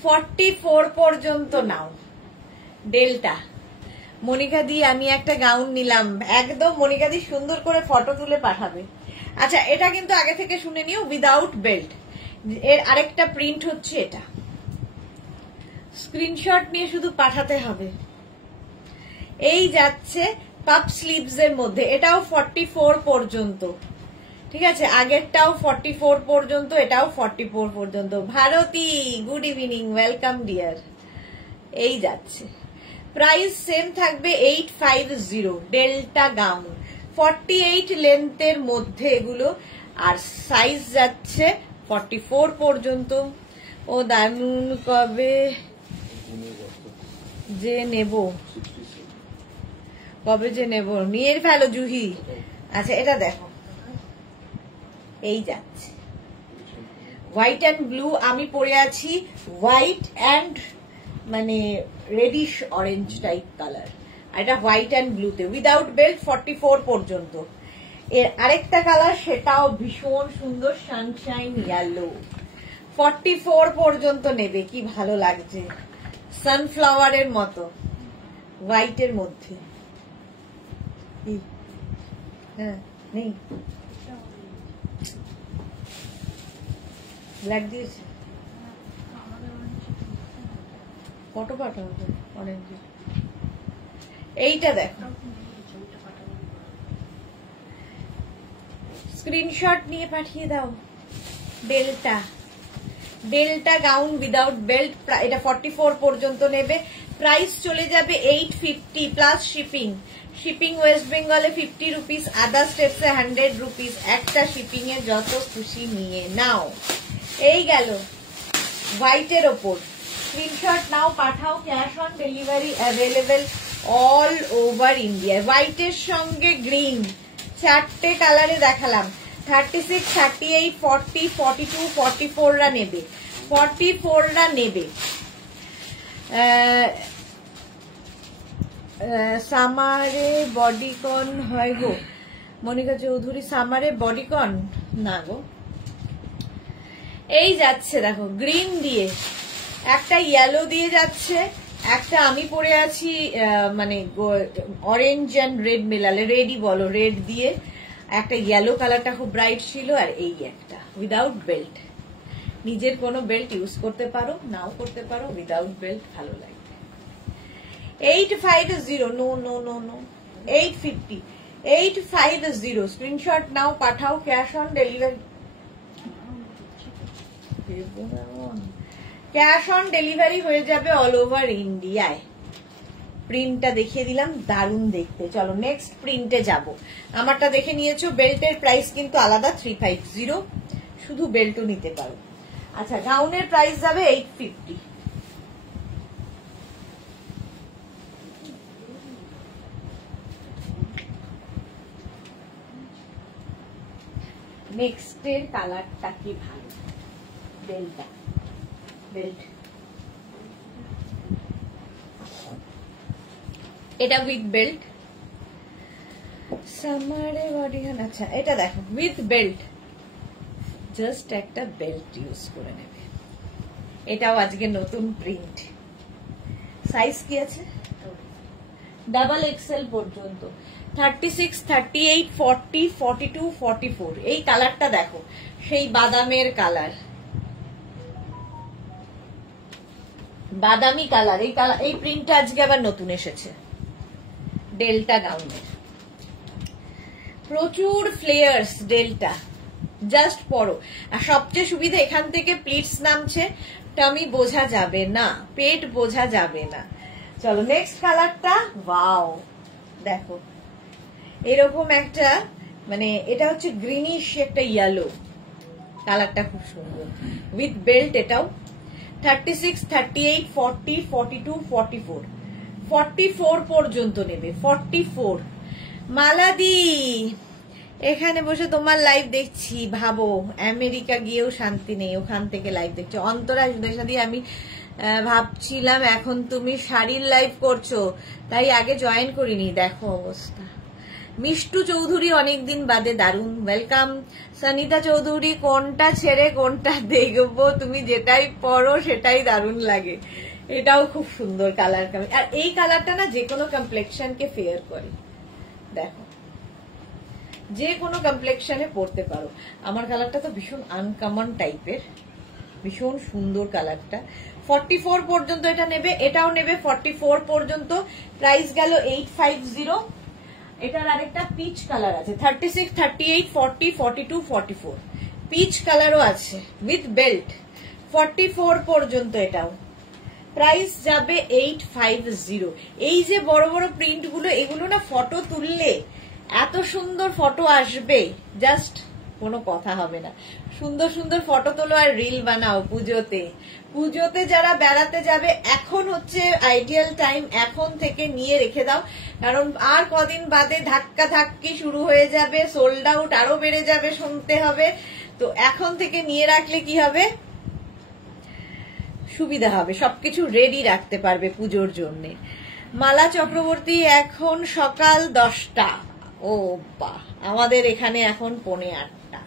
44 পর্যন্ত নাও ডেল্টা। মনিকা দি, আমি একটা গাউন নিলাম, একদম মনিকা দি সুন্দর করে ফটো তুলে পাঠাবে। আচ্ছা, এটা কিন্তু আগে থেকে শুনে নিও, উইদাউট বেল্ট। এর আরেকটা প্রিন্ট হচ্ছে এটা, স্ক্রিনশট নিয়ে শুধু পাঠাতে হবে। এই যাচ্ছে পাপ স্লিভস এর মধ্যে, এটাও 44 পর্যন্ত, ঠিক আছে, আগেরটাও 44 পর্যন্ত, এটাও 44 পর্যন্ত। Bharati, good evening, welcome dear. এই যাচ্ছে, প্রাইস সেম থাকবে 850, ডেল্টা গাউন, 48 লেন্থের মধ্যে এগুলো, আর সাইজ যাচ্ছে 44 পর্যন্ত। ও দারুন, কবে যে নেব, কবে যে নেব, নিয়ে ফেলো জুহি। আচ্ছা, এটা দেখো, এই যাচ্ছে হোয়াইট অ্যান্ড ব্লু। আমি পরে আছি হোয়াইট অ্যান্ড মানে রেডিশ অরেঞ্জ টাইপ কালার, এটা হোয়াইট অ্যান্ড ব্লুতে উইদাউট বেল্ট 44 পর্যন্ত। এর আরেকটা কালার সেটাও ভীষণ সুন্দর, সানশাইন ইয়েলো, 44 পর্যন্ত নেবে। কি ভালো লাগছে, সানফ্লাওয়ারের মতো হোয়াইটের মধ্যে। হ্যাঁ নেই, ব্ল্যাক দিয়েছে, ফটো পাঠাবো অরেঞ্জ। এইটা দেখো, স্ক্রিনশট নিয়ে পাঠিয়ে দাও। ডেল্টা গাউন উইদাউট বেল্ট, এটা 44 পর্যন্ত নেবে। প্রাইস চলে যাবে 850 প্লাস শিপিং। শিপিং ওয়েস্ট বেঙ্গলে 50 রুপিস, আদার স্টেটসে 100 রুপিস। একটা শিপিং এ যত খুশি নিয়ে নাও। এই গেল হোয়াইটের ওপর, স্ক্রিনশট নাও, পাঠাও। Cash on delivery available all over India. হোয়াইটের সঙ্গে গ্রিন, 4টে কালারে দেখালাম। 36, 38, 40, 42, 44রা নেবে, 44রা নেবে। সামারে বডিকন হয় গো মনিকা চৌধুরী, সামারে বডিকন না গো। এই যাচ্ছে দেখো গ্রিন দিয়ে, একটা ইয়েলো দিয়ে যাচ্ছে, একটা আমি পরে আছি মানে অরেঞ্জ অ্যান্ড রেড মেলালে, রেডই বলো, রেড দিয়ে একটা ইয়েলো কালারটা খুব ব্রাইট ছিল। আর এই একটা উইদাউট বেল্ট, নিজের কোনো বেল্ট ইউজ করতে পারো, নাও করতে পারো, উইদাউট বেল্ট ভালো লাগে। 850, no no no no, 850, 850। Screenshot নাও, পাঠাও। Cash on delivery, cash on delivery হয়ে যাবে অল ওভার ইন্ডিয়ায়। প্রিন্টটা দেখিয়ে দিলাম, দারুণ দেখতে। চলো নেক্সট প্রিন্টে যাব। আমারটা দেখে নিয়েছো, বেল্টের প্রাইস কিন্তু আলাদা 350, শুধু বেল্টও নিতে পারো। আচ্ছা, গাউনের প্রাইস যাবে 850। নেক্সটের কালারটা কি ভালো, বেল্টটা, বেল্ট এটা উইথ বেল্ট, সামারে বডিগান। আচ্ছা এটা দেখো উইথ বেল্ট, জাস্ট একটা বেল্ট ইউজ করে নেবে। এটাও আজকে নতুন প্রিন্ট। সাইজ কি আছে? ডাবল এক্সেল পর্যন্ত, 36, 38, 40, 42, 44। এই কালারটা দেখো, সেই বাদামের কালার, বাদামি কালার। এই কালার, এই প্রিন্টটা আজকে আবার নতুন এসেছে ডেল্টা গাউনের। প্রচুর ফ্লেয়ার্স ডেল্টা, জাস্ট পরো। আর সবচেয়ে সুবিধা, এখান থেকে প্লিটস নামছে, টামি বোঝা যাবে না, পেট বোঝা যাবে না। চলো নেক্সট কালারটা, ওয়াও দেখো, এরকম একটা মানে এটা হচ্ছে গ্রিনিশ একটা ইয়েলো কালারটা, খুব সুন্দর উইথ বেল্ট। এটাও 36, 38, 40, 42, 44, 44 পর্যন্ত নেবে। 44। মালাদি এখানে বসে তোমার লাইভ দেখছি, ভাবো আমেরিকা গিয়েও শান্তি নেই, ওখান থেকে লাইভ দেখছো। অন্তরা সুদেশাদি, আমি ভাবছিলাম এখন তুমি শাড়ির লাইভ করছো, তাই আগে জয়েন করিনি, দেখো অবস্থা। মিষ্টু চৌধুরী অনেকদিন বাদে, দারুণ ওয়েলকাম। সনিতা চৌধুরী, কোনটা ছেড়ে কোনটা দেখবো, তুমি যেটাই পরো সেটাই দারুণ লাগে। এটাও খুব সুন্দর কালার। আর এই কালারটা না যে কোনো কমপ্লেক্সনকে ফেয়ার করে, দেখো যে কোনো কমপ্লেক্সনে পরতে পারো। আমার কালারটা তো ভীষণ আনকমন টাইপের, ভীষণ সুন্দর কালারটা। 44 পর্যন্ত এটা নেবে, এটাও নেবে 44 পর্যন্ত। প্রাইস গেল 850। এটার আরেকটা পিচ কালার আছে, 36, 38, 40, 42, 44। পিচ কালারও আছে উইথ বেল্ট, 44 পর্যন্ত। এটাও প্রাইস যাবে 850। এই যে বড় বড় প্রিন্ট গুলো, এগুলো না ফটো তুললে এত সুন্দর ফটো আসবে, জাস্ট কোনো কথা হবে না। সুন্দর সুন্দর ফটো তোলো আর রিল বানাও পুজোতে। পুজোতে যারা বেড়াতে যাবে, এখন হচ্ছে আইডিয়াল টাইম, এখন থেকে নিয়ে রেখে দাও, কারণ আর কদিন বাদে ধাক্কা ধাক্কি শুরু হয়ে যাবে, সোল্ড আউট আরো বেড়ে যাবে, শুনতে হবে। তো এখন থেকে নিয়ে রাখলে কি হবে, সুবিধা হবে, সবকিছু রেডি রাখতে পারবে পুজোর জন্য। মালা চক্রবর্তী এখন সকাল 10টা। ও বাহ, আমাদের এখানে এখন 7:45।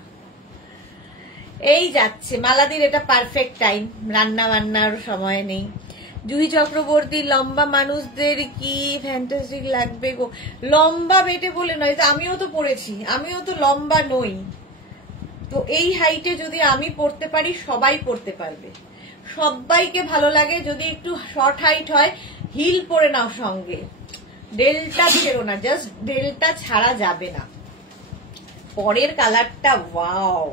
এই যাচ্ছে মালাদির, এটা পারফেক্ট টাইম, রান্না বান্নার সময় নেই। জুহি চক্রবর্তী, লম্বা মানুষদের কি ফ্যান্টাস্টিক লাগবে গো। লম্বা বেটে বলে নয়, তো আমিও তো পড়েছি, আমিও তো লম্বা নই। তো এই হাইটে যদি আমি পড়তে পারি, সবাই পড়তে পারবে, সবাইকে ভালো লাগে। যদি একটু শর্ট হাইট হয়, হিল পরে নাও সঙ্গে, ডেলটা ছেড়ো না, জাস্ট ডেলটা ছাড়া যাবে না। পরের কালারটা ওয়াও,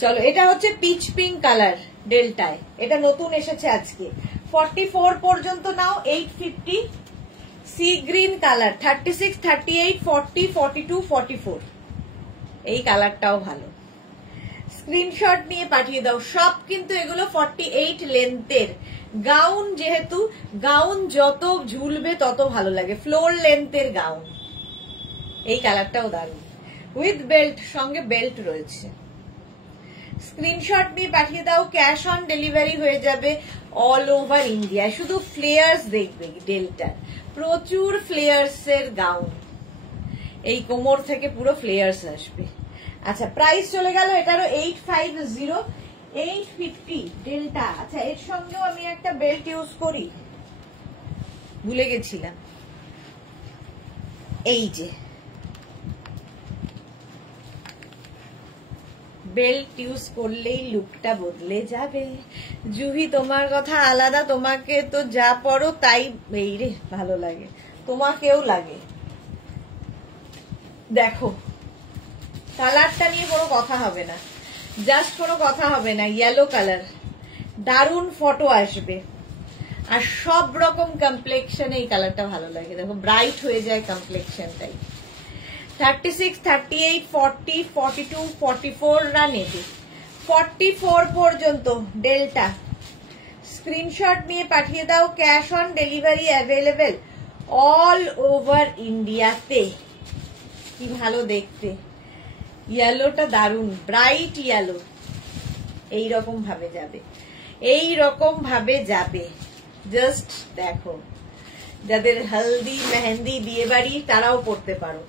চলো এটা হচ্ছে পিচ পিঙ্ক কালার ডেল্টায়, এটা নতুন এসেছে আজকে। 44 পর্যন্ত নাও, 850। Sea green colour 36, 38, 40, 42, 44। এই কালারটাও ভালো, স্ক্রিনশট নিয়ে পাঠিয়ে দাও। সব কিন্তু এগুলো 48 লেন্থের গাউন, যেহেতু গাউন যত ঝুলবে তত ভালো লাগে, ফ্লোর লেন্থের গাউন। এই কালারটাও দারুণ, উইথ বেল্ট, সঙ্গে বেল্ট রয়েছে। স্ক্রিনশট নিয়ে পাঠিয়ে দাও, ক্যাশ অন ডেলিভারি হয়ে যাবে অল ওভার ইন্ডিয়া। শুধু ফ্লেয়ার্স দেখবে ডেল্টার, প্রচুর ফ্লেয়ার্স এর গাউন, এই কোমর থেকে পুরো ফ্লেয়ার্স আসবে। আচ্ছা, প্রাইস চলে গেল এটারও 850, 850 ডেল্টা। আচ্ছা, এর সঙ্গেও আমি একটা বেল্ট ইউজ করি, ভুলে গেছিলাম। এই যে বেল্ট ইউজ করলেই লুকটা বদলে যাবে। জুহি, তোমার কথা আলাদা, তোমাকে তো যা পরো তাই এই রে ভালো লাগে, তোমাকেও লাগে। দেখো কালারটা নিয়ে কোনো কথা হবে না, জাস্ট কোনো কথা হবে না। ইয়েলো কালার, দারুণ ফটো আসবে, আর সব রকম কমপ্লেক্সনে এই কালারটা ভালো লাগে। দেখো ব্রাইট হয়ে যায় কমপ্লেক্সনটাই। 36, 38, 40, 42, 44 রা নেবে, 44 পর্যন্ত ডেল্টা। স্ক্রিনশট নিয়ে পাঠিয়ে দাও, cash on delivery available all over ইন্ডিয়াতে। কি ভালো দেখতে, ইয়েলোটা দারুণ, ব্রাইট ইয়েলো। এইরকম ভাবে যাবে, এইরকম ভাবে যাবে, জাস্ট দেখো। যাদের হলদি মেহেন্দি বিয়ে বাড়ি তারাও পরতে পারো।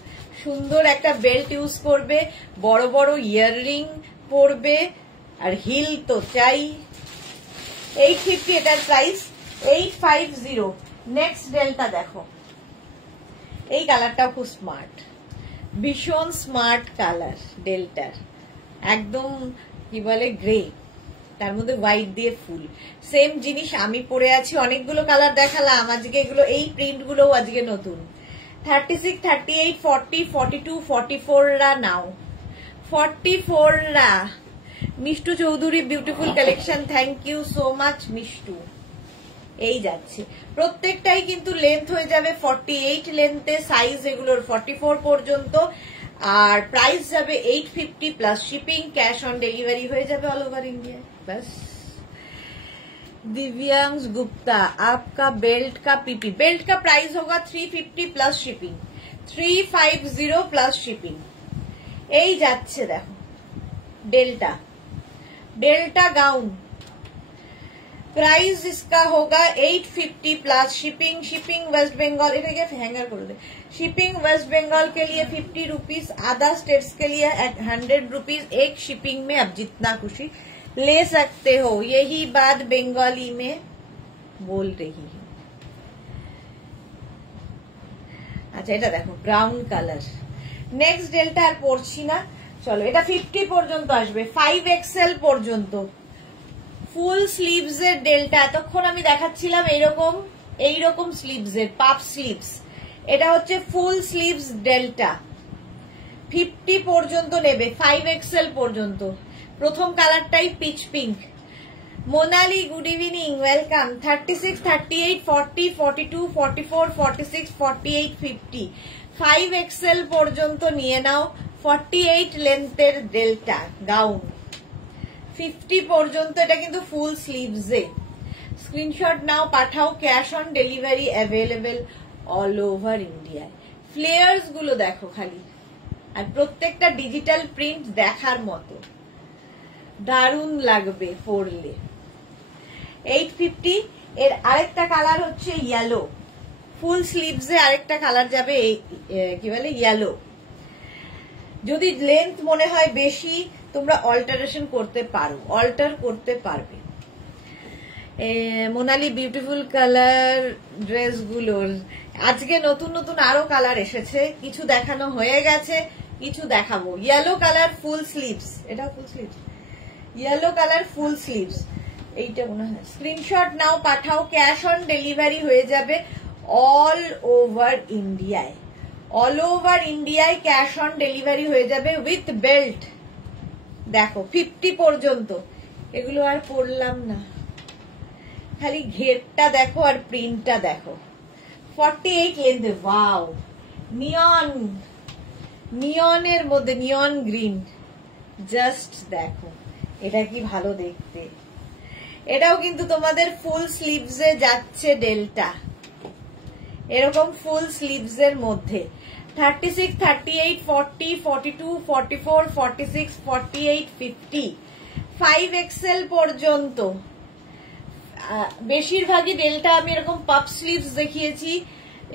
সুন্দর একটা বেল্ট ইউজ করবে, বড় বড় ইয়াররিং পরবে, আর হিল তো চাই। 850 এটার প্রাইস, 850। নেক্সট ডেলটা দেখো, এই কালারটাও খুব স্মার্ট, ভীষণ স্মার্ট কালার ডেল্টার, একদম কি বলে গ্রে, তার মধ্যে হোয়াইট দিয়ে ফুল। সেম জিনিস আমি পরে আছি, অনেকগুলো কালার দেখালাম আজকে, এগুলো এই প্রিন্ট গুলোও আজকে নতুন। 36, 38, 40, 42, 44 রা নাও, 44 রা। Mishtu Chowdhury, beautiful collection, thank you so much Mishtu. এই যাচ্ছে, প্রত্যেকটাই কিন্তু লেন্থ হয়ে যাবে 48 লেন্থে, সাইজ এগুলোর 44 পর্যন্ত, আর প্রাইস যাবে 850 plus shipping, cash on delivery হয়ে যাবে অল ওভার इंडिया। बस दिव्यांश गुप्ता, आपका बेल्ट का पीपी, बेल्ट का प्राइस होगा 350 प्लस शिपिंग, 350 प्लस शिपिंग। এই যাচ্ছে দেখো डेल्टा, डेल्टा गाउन, प्राइस इसका होगा 850 plus shipping. Shipping West Bengal, इधर हैंगर कर दे, शिपिंग वेस्ट बंगाल के लिए 50 रुपीज, अदर स्टेट्स के लिए 100 रुपीज। एक शिपिंग में अब जितना खुशी ले सकते हो, यही बात बंगाली में बोल रही है। আচ্ছা, এটা দেখো ব্রাউন কালার। নেক্সট ডেল্টা আর পড়ছি না, চলো এটা 50 পর্যন্ত আসবে, 5XL পর্যন্ত ফুল স্লিভস এর ডেল্টা। এতক্ষণ আমি দেখাচ্ছিলাম এইরকম স্লিভস এর, পাপ স্লিভস, এটা হচ্ছে ফুল স্লিভস ডেল্টা। 50 পর্যন্ত নেবে, 5XL পর্যন্ত। প্রথম কালারটাই pitch pink. Monali, good evening, welcome. 36, 38, 40, 42, 44, 46, 48, 50, 5XL পর্যন্ত নিয়ে নাও। 48 লেন্থের ডেল্টা গাউন, 50 পর্যন্ত, এটা কিন্তু ফুল স্লিভস এ। স্ক্রিনশট নাও, পাঠাও, cash on delivery available all over India. Flares গুলো দেখো খালি, আর প্রত্যেকটা ডিজিটাল প্রিন্ট দেখার মতো, দারুণ লাগবে পরলে। 850। এর আরেকটা কালার হচ্ছে ইয়েলো, ফুল স্লিভসে আরেকটা কালার যাবে, এই কি বলে ইয়েলো। যদি লেন্থ মনে হয় বেশি তোমরা অল্টারেশন করতে পারো, অল্টার করতে পারবে। মোনালি বিউটিফুল কালার ড্রেসগুলোর আজকে নতুন নতুন আরো কালার এসেছে, কিছু দেখানো হয়ে গেছে, কিছু দেখাবো। ইয়েলো কালার ফুল স্লিভস, এটা ফুল স্লিভস, ইয়েলো কালার ফুল স্লিভস, এইটা মনে হয়। স্ক্রিনশট নাও, পাঠাও, ক্যাশ অন ডেলিভারি হয়ে যাবে অল ওভার ইন্ডিয়ায়, অল ওভার ইন্ডিয়ায় ক্যাশ অন ডেলিভারি হয়ে যাবে উইথ বেল্ট। দেখো 50 পর্যন্ত, এগুলো আর পড়লাম না, খালি ঘেরটা দেখো আর প্রিন্টটা দেখো। 48 লেন্থে, ওয়াও, নিয়ন, নিয়নের মধ্যে নিয়ন গ্রিন, জাস্ট দেখো এটা কি ভালো দেখতে। এটাও কিন্তু তোমাদের ফুল স্লিভসে যাচ্ছে ডেল্টা, এরকম ফুল স্লিভস এর মধ্যে 36, 38, 40, 42, 44, 46, 48, 50, 5XL পর্যন্ত। বেশিরভাগই ডেল্টা আমি এরকম পাপ স্লিভস দেখিয়েছি,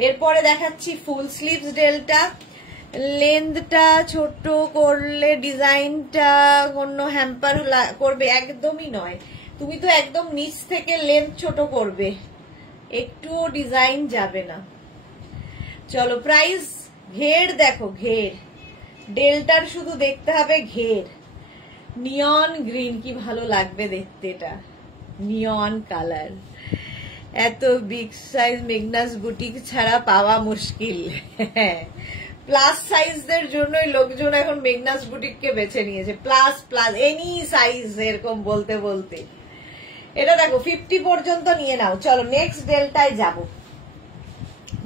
এরপরে দেখাচ্ছি ফুল স্লিভস ডেল্টা। লেন্থটা ছোট করলে ডিজাইনটা অন্য হ্যাম্পার করবে, একদমই নয়। তুমি তো একদম নিচ থেকে লেন্থ ছোট করবে, একটুও ডিজাইন যাবে না। চলো প্রাইস, ঘের দেখো, ঘের ডেল্টার শুধু দেখতে হবে ঘের। নিয়ন গ্রিন, কি ভালো লাগবে দেখতে, এটা নিয়ন কালার। এত বিগ সাইজ মেগনাস বুটিক ছাড়া পাওয়া মুশকিল। প্লাস সাইজদের জন্যই লোকজন এখন মেগনাস বুটিককে বেছে নিয়েছে, প্লাস প্লাস এনি সাইজ এরকম বলতে বলতে। এটা দেখো 50 পর্যন্ত নিয়ে নাও। চলো নেক্সট ডেল্টায় যাব।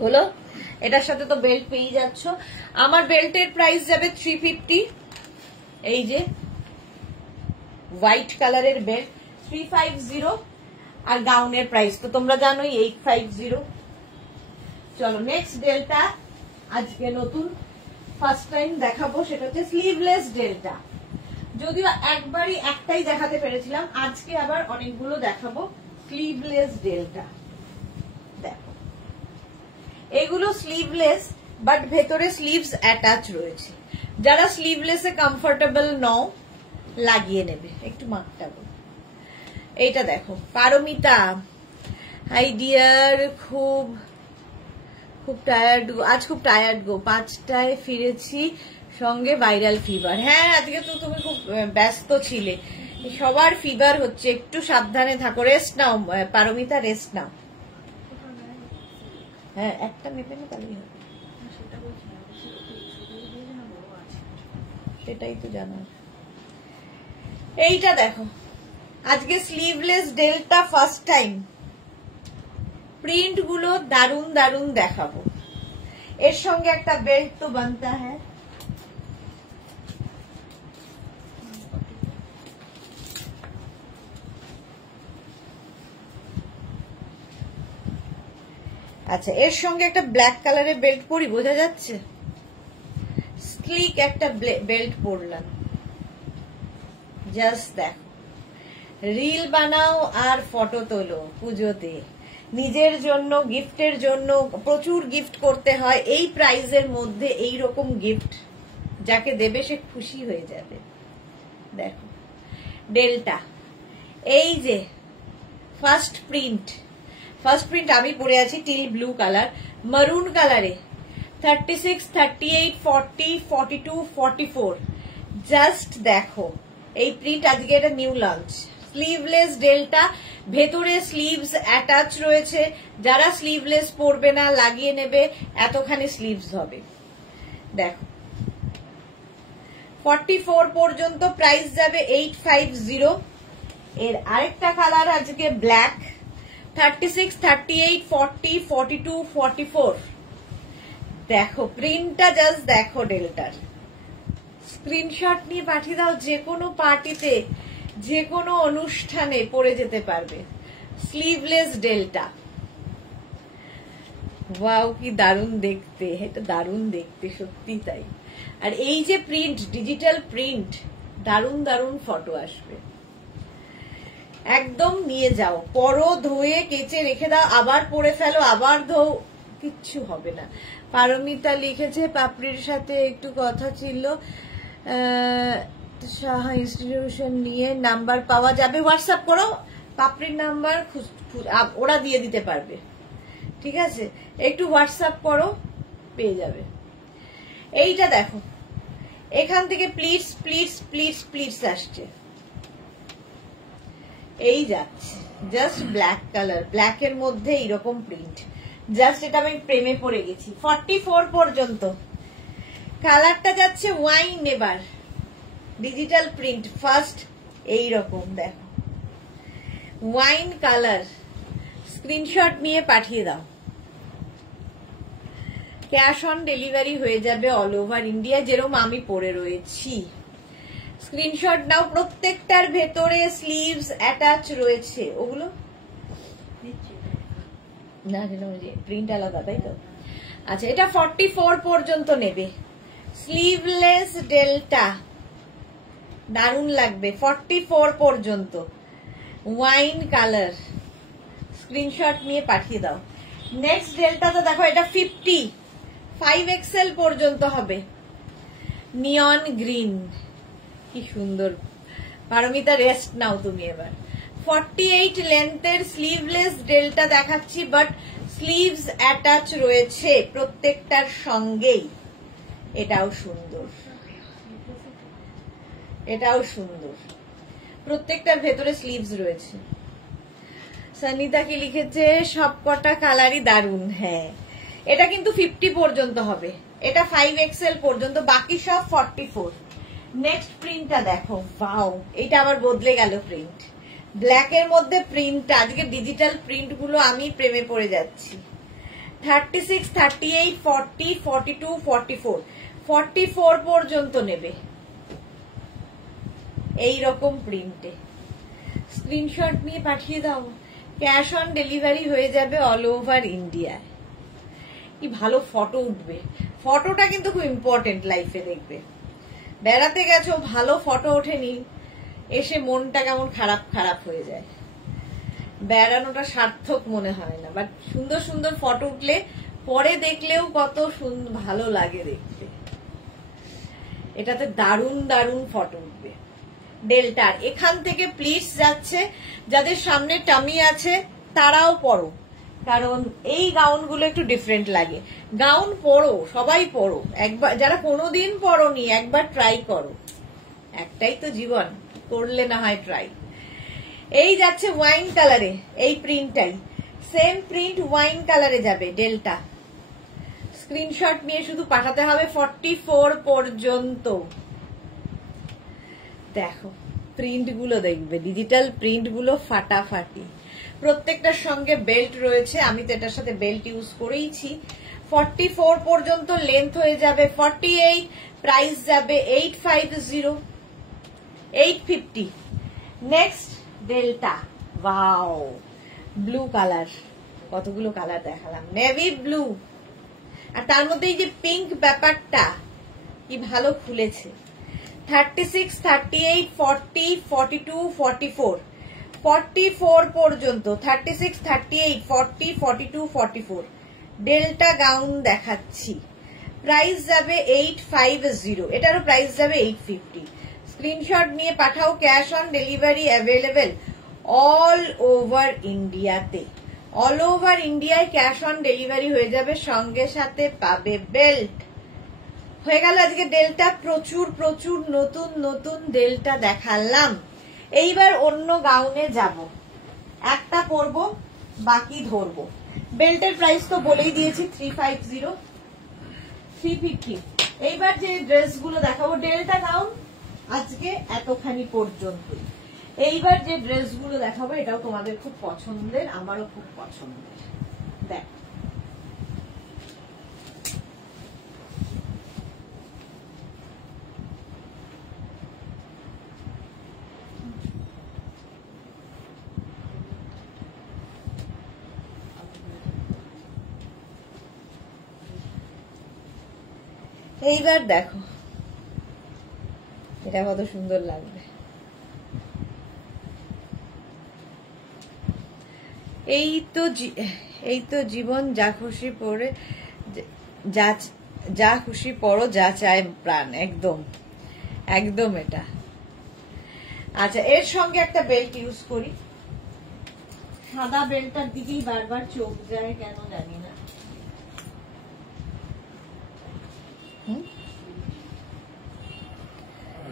হলো, এটার সাথে তো বেল্ট পেয়ে যাচ্ছ। আমার বেল্টের প্রাইস যাবে 350। এই যে হোয়াইট কালারের বেল্ট 350, আর গাউনের প্রাইস তো তোমরা জানোই 850। চলো নেক্সট ডেল্টা আজকে নতুন ফার্স্ট টাইম দেখাবো, সেটা হচ্ছে স্লিভলেস ডেল্টা। যদিও একবারই একটাই দেখাতে পেরেছিলাম, আজকে আবার অনেকগুলো দেখাবো স্লিভলেস ডেল্টা। দেখো এগুলো স্লিভলেস, বাট ভেতরে স্লিভস অ্যাটাচ রয়েছে। যারা স্লিভলেসে কমফোর্টেবল নও লাগিয়ে নেবে। একটু মাপটা বল, এইটা দেখো পারমিতা, হাই ডিয়ার, খুব টায়ার্ড গো, আজ খুব টায়ার্ড গো, 5টায় ফিরেছি, সঙ্গে ভাইরাল ফিভার। হ্যাঁ আজকে তো তুমি খুব ব্যস্ত ছিলে, সবার ফিভার হচ্ছে, একটু সাবধানে থাকো, রেস্ট নাও পারমিতা, রেস্ট নাও। হ্যাঁ একটা মেপে নে তাহলেই হবে, সেটাই তো জানো। এইটা দেখো আজকে sleeveless delta first time, print গুলো দারুন দারুন দেখাবো। এর সঙ্গে একটা বেল্ট তো বানতা হ্যাঁ। আচ্ছা এর সঙ্গে একটা ব্ল্যাক কালারের বেল্ট পরি, বোঝা যাচ্ছে? স্লিক একটা বেল্ট পরলাম, জাস্ট দেখো। রিল বানাও আর ফটো তোলো পুজোতে, নিজের জন্য, গিফটের জন্য। প্রচুর গিফট করতে হয় এই প্রাইজের মধ্যে, এই রকম গিফট যাকে দেবে সে খুশি হয়ে যাবে। দেখো ডেল্টা, এই যে ফার্স্ট প্রিন্ট আমি পরে আছি টিল ব্লু কালার, মারুন কালারে 36, 38, 40, 42, 44। জাস্ট দেখো এই প্রিন্ট, আজকে এটা নিউ লঞ্চ। স্লিভলেস ডেল্টা, ভেতরে স্লিভস অ্যাটাচ রয়েছে। যারা স্লিভলেস পরবে না লাগিয়ে নেবে, এতখানি স্লিভস হবে। দেখো 44 পর্যন্ত প্রাইস যাবে 850। এর আরেকটা কালার আজকে ব্ল্যাক, 36, 38, 40, 42, 44। দেখো প্রিন্টটা জাস্ট দেখো ডেল্টার। স্ক্রিনশট নিয়ে পাঠিয়ে দাও, যে কোনো পার্টিতে, যে কোনো অনুষ্ঠানে পরে যেতে পারবে। স্লিভলেস ডেল্টা, ওয়াও কি দারুণ দেখতে, এটা দারুণ দেখতে, সত্যি তাই। আর এই যে প্রিন্ট, ডিজিটাল প্রিন্ট, দারুণ দারুণ ফটো আসবে। একদম নিয়ে যাও, পরো, ধুয়ে কেচে রেখে দাও, আবার পরে ফেলো, আবার ধো, কিচ্ছু হবে না। পারমিতা লিখেছে পাপড়ির সাথে একটু কথা ছিল, সাহা ইনস্টিটিউশন নিয়ে নাম্বার পাওয়া যাবে? হোয়াটসঅ্যাপ করো, পাপড়ির নাম্বার ওরা দিয়ে দিতে পারবে, ঠিক আছে? একটু হোয়াটসঅ্যাপ করো, পেয়ে যাবে। এইটা দেখো, এখান থেকে প্লিটস প্লিটস প্লিটস প্লিটস আসছে, এই যাচ্ছে জাস্ট ব্ল্যাক কালার, ব্ল্যাক এর মধ্যে এইরকম প্রিন্ট, জাস্ট এটা আমি প্রেমে পড়ে গেছি। 44 পর্যন্ত কালারটা যাচ্ছে ওয়াইন, এবার ডিজিটাল প্রিন্ট ফার্স্ট, এইরকম দেখো ওয়াইন কালার, স্ক্রিনশট নিয়ে পাঠিয়ে দাও। ক্যাশ অন ডেলিভারি হয়ে যাবে অল ওভার ইন্ডিয়া, যেরকম আমি পরে রয়েছি। স্ক্রিনশট নাও, প্রত্যেকটার ভেতরে স্লিভস অ্যাটাচ রয়েছে, ওগুলো না প্রিন্ট আলাদা, তাই তো? আচ্ছা, এটা 44 পর্যন্ত নেবে, স্লিভলেস ডেল্টা, দারুণ লাগবে। 44 পর্যন্ত ওয়াইন কালার, স্ক্রিনশট নিয়ে পাঠিয়ে দাও। নেক্সট ডেল্টা তো দেখো, এটা 55XL পর্যন্ত হবে, নিয়ন গ্রিন, কি সুন্দর। পারমিতা রেস্ট নাও তুমি এবার। 48 লেন্থের স্লিভলেস ডেল্টা দেখাচ্ছি, বাট স্লিভস অ্যাটাচ রয়েছে প্রত্যেকটার সঙ্গেই, এটাও সুন্দর, এটাও সুন্দর, প্রত্যেকটার ভেতরে স্লিভস রয়েছে। সনিতা কি লিখেছে, সবকটা কালারই দারুন। হ্যাঁ, এটা কিন্তু 50 পর্যন্ত হবে, এটা 5XL পর্যন্ত, বাকি সব 44। নেক্সট প্রিন্টটা দেখো, ওয়াও, এটা আবার বদলে গেল প্রিন্ট, ব্ল্যাক এর মধ্যে প্রিন্ট। আজকে ডিজিটাল প্রিন্ট গুলো আমি প্রেমে পড়ে যাচ্ছি। 36, 38, 40, 42, 44, 44 পর্যন্ত নেবে এই রকম প্রিন্টে। স্ক্রিনশট নিয়ে পাঠিয়ে দাও, ক্যাশ অন ডেলিভারি হয়ে যাবে অল ওভার ইন্ডিয়া। কি ভালো ফটো উঠবে, ফটোটা কিন্তু খুব ইম্পর্টেন্ট লাইফে। দেখবে বেড়াতে গেছো, ভালো ফটো ওঠেনি, এসে মনটা কেমন খারাপ খারাপ হয়ে যায়, বেড়ানোটা সার্থক মনে হয় না। বাট সুন্দর সুন্দর ফটো উঠলে পরে দেখলেও কত ভালো লাগে দেখতে। এটাতে দারুণ দারুণ ফটো উঠবে। ডেল্টার এখান থেকে প্লিটস যাচ্ছে, যাদের সামনে টামি আছে তারাও পরো, কারণ এই গাউন গুলো একটু ডিফারেন্ট লাগে। গাউন পরো, সবাই পরো একবার, যারা কোনোদিন পরোনি একবার ট্রাই করো, একটাই তো জীবন, করলে না হয় ট্রাই। এই যাচ্ছে ওয়াইন কালারে, এই প্রিন্টটাই সেম প্রিন্ট ওয়াইন কালারে যাবে ডেল্টা। স্ক্রিনশট নিয়ে শুধু পাঠাতে হবে 44 পর্যন্ত। দেখো প্রিন্ট গুলো দেখবে, ডিজিটাল প্রিন্ট গুলো ফাটাফাটি, প্রত্যেকটার সঙ্গে বেল্ট রয়েছে, আমি তো এটার সাথে বেল্ট ইউজ করেইছি। 44 পর্যন্ত লেন্থ হয়ে যাবে 48, প্রাইস যাবে 850, 850। Next delta, wow, blue colour, কতগুলো কালার দেখালাম, নেভি ব্লু, আর তার মধ্যে এই যে পিঙ্ক ব্যাপারটা কি ভালো খুলেছে। 36, 38, 40, 42, 44, 44 পর্যন্ত, 36, 38, 40, 42, 44 ডেল্টা গাউন দেখাচ্ছি। প্রাইস যাবে 850, এটারও প্রাইস যাবে 850। স্ক্রিনশট নিয়ে পাঠাও, cash on delivery available all over ইন্ডিয়াতে। অল ওভার ইন্ডিয়ায় ক্যাশ অন ডেলিভারি হয়ে যাবে, সঙ্গে সাথে পাবে বেল্ট। হয়ে গেল আজকে ডেল্টা, প্রচুর প্রচুর নতুন নতুন ডেল্টা দেখালাম। এইবার অন্য গাউনে যাব, একটা পরবো বাকি ধরবো। বেল্টের প্রাইস তো বলেই দিয়েছি 350, 350। এইবার যে ড্রেসগুলো দেখাবো, ডেল্টা গাউন আজকে এতখানি পর্যন্ত। এইবার যে ড্রেসগুলো দেখাবো এটাও তোমাদের খুব পছন্দের, আমারও খুব পছন্দের। দেখ এইবার দেখো এটা কত সুন্দর লাগবে। এই তো জীবন, যা খুশি পড়ে, যা খুশি পড়ো, যা চায় প্রাণ। একদম একদম এটা। আচ্ছা, এর সঙ্গে একটা বেল্ট ইউজ করি। সাদা বেল্টটার দিকেই বারবার চোখ যায় কেন জানি না।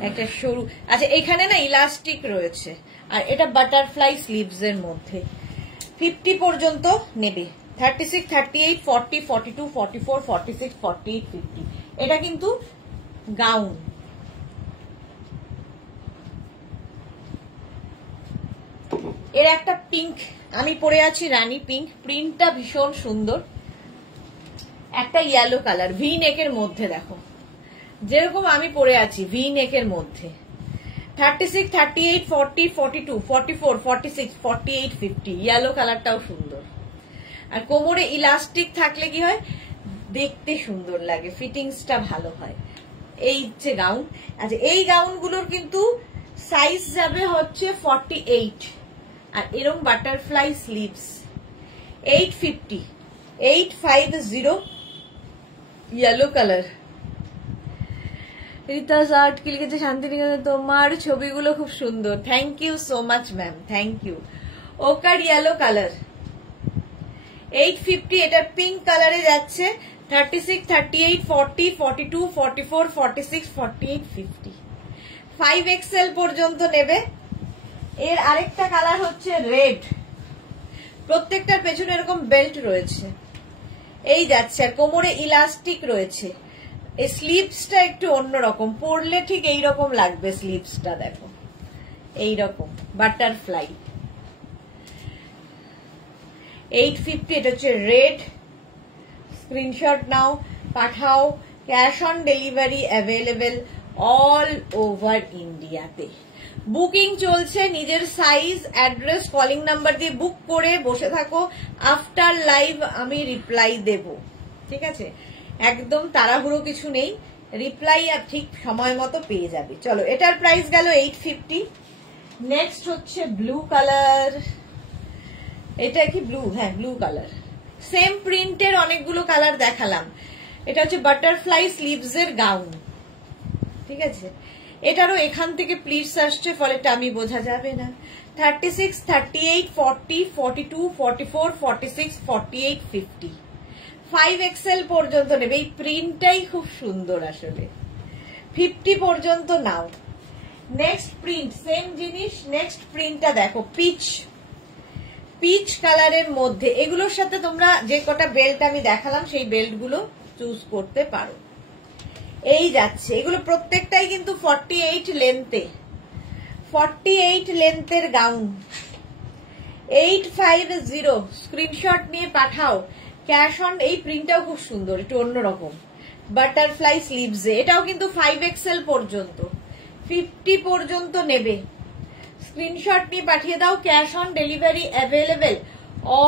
একটা সরু, আচ্ছা এখানে না ইলাস্টিক রয়েছে, আর এটা বাটারফ্লাই স্লিভস এর মধ্যে। 50 পর্যন্ত নেবে। 36, 38, 40, 42, 44, 46, 48, 50। এটা কিন্তু গাউন। এর একটা পিঙ্ক আমি পরে আছি, রানী পিঙ্ক, প্রিন্টটা ভীষণ সুন্দর। একটা ইয়েলো কালার, ভি নেকের মধ্যে, দেখো যেরকম আমি পরে আছি ভি নেকের মধ্যে। 36, 38, 40, 42, 44, 46, 48, 50। ইয়েলো কালারটাও সুন্দর। আর কোমরে ইলাস্টিক থাকলে কি হয়, দেখতে সুন্দর লাগে, ফিটিংসটা ভালো হয়। এই হচ্ছে গাউন। আচ্ছা, এই গাউনগুলোর কিন্তু সাইজ যাবে হচ্ছে 48, আর এরকম butterfly sleeves 850, 850। Yellow colour. Rita's art কি লিখেছে, শান্তিনিকেতন, তোমার ছবিগুলো খুব সুন্দর। Thank you so much ma'am, thank you. Ochre yellow colour 850, এটা পিঙ্ক কালারে যাচ্ছে। 36, 38, 40, 42, 44, 46, 48, 50। 5XL পর্যন্ত নেবে। এর আরেকটা কালার হচ্ছে রেড। প্রত্যেকটার পেছনে এরকম বেল্ট রয়েছে, এই যাচ্ছে, আর কোমরে ইলাস্টিক রয়েছে। এই স্লিভসটা একটু অন্যরকম, পরলে ঠিক এইরকম লাগবে স্লিভসটা, দেখো এইরকম বাটারফ্লাই। 850, এটা হচ্ছে রেড। স্ক্রিনশট নাও, পাঠাও। Cash on delivery available all over ইন্ডিয়াতে। বুকিং চলছে, নিজের সাইজ, অ্যাড্রেস, কলিং নাম্বার দিয়ে বুক করে বসে থাকো। আফটার লাইভ আমি রিপ্লাই দেব, ঠিক আছে? একদম তাড়াহুড়ো কিছু নেই, রিপ্লাই আর ঠিক সময় মতো পেয়ে যাবে। চলো, এটার প্রাইস গেল 850। নেক্সট হচ্ছে ব্লু কালার। এটা কি ব্লু? হ্যাঁ, ব্লু কালার। সেম প্রিন্টের অনেকগুলো কালার দেখালাম। এটা হচ্ছে বাটারফ্লাই স্লিভস এর গাউন, ঠিক আছে? এটারও এখান থেকে প্লিটস আসছে, ফলে টামি বোঝা যাবে না। 36, 38, 40, 42, 44, 46, 48, 50। 5XL পর্যন্ত নেবে। এই প্রিন্টটাই খুব সুন্দর আসলে। 50 পর্যন্ত নাও। নেক্সট প্রিন্ট, সেম জিনিস, নেক্সট প্রিন্টটা দেখো, পিচ কালারের মধ্যে। এগুলোর সাথে তোমরা যে কটা বেল্ট আমি দেখালাম সেই বেল্ট গুলো চুজ করতে পারো। এই যাচ্ছে, এগুলো প্রত্যেকটাই কিন্তু 48 লেন্থে, 48 লেন্থের গাউন। 850। স্ক্রিনশট নিয়ে পাঠাও। Cash on. এই প্রিন্টটাও খুব সুন্দর, একটু অন্যরকম, বাটারফ্লাই স্লিভস। এটাও কিন্তু 5XL পর্যন্ত। 50 পর্যন্ত নেবে। স্ক্রিনশট নিয়ে পাঠিয়ে দাও। Cash on delivery available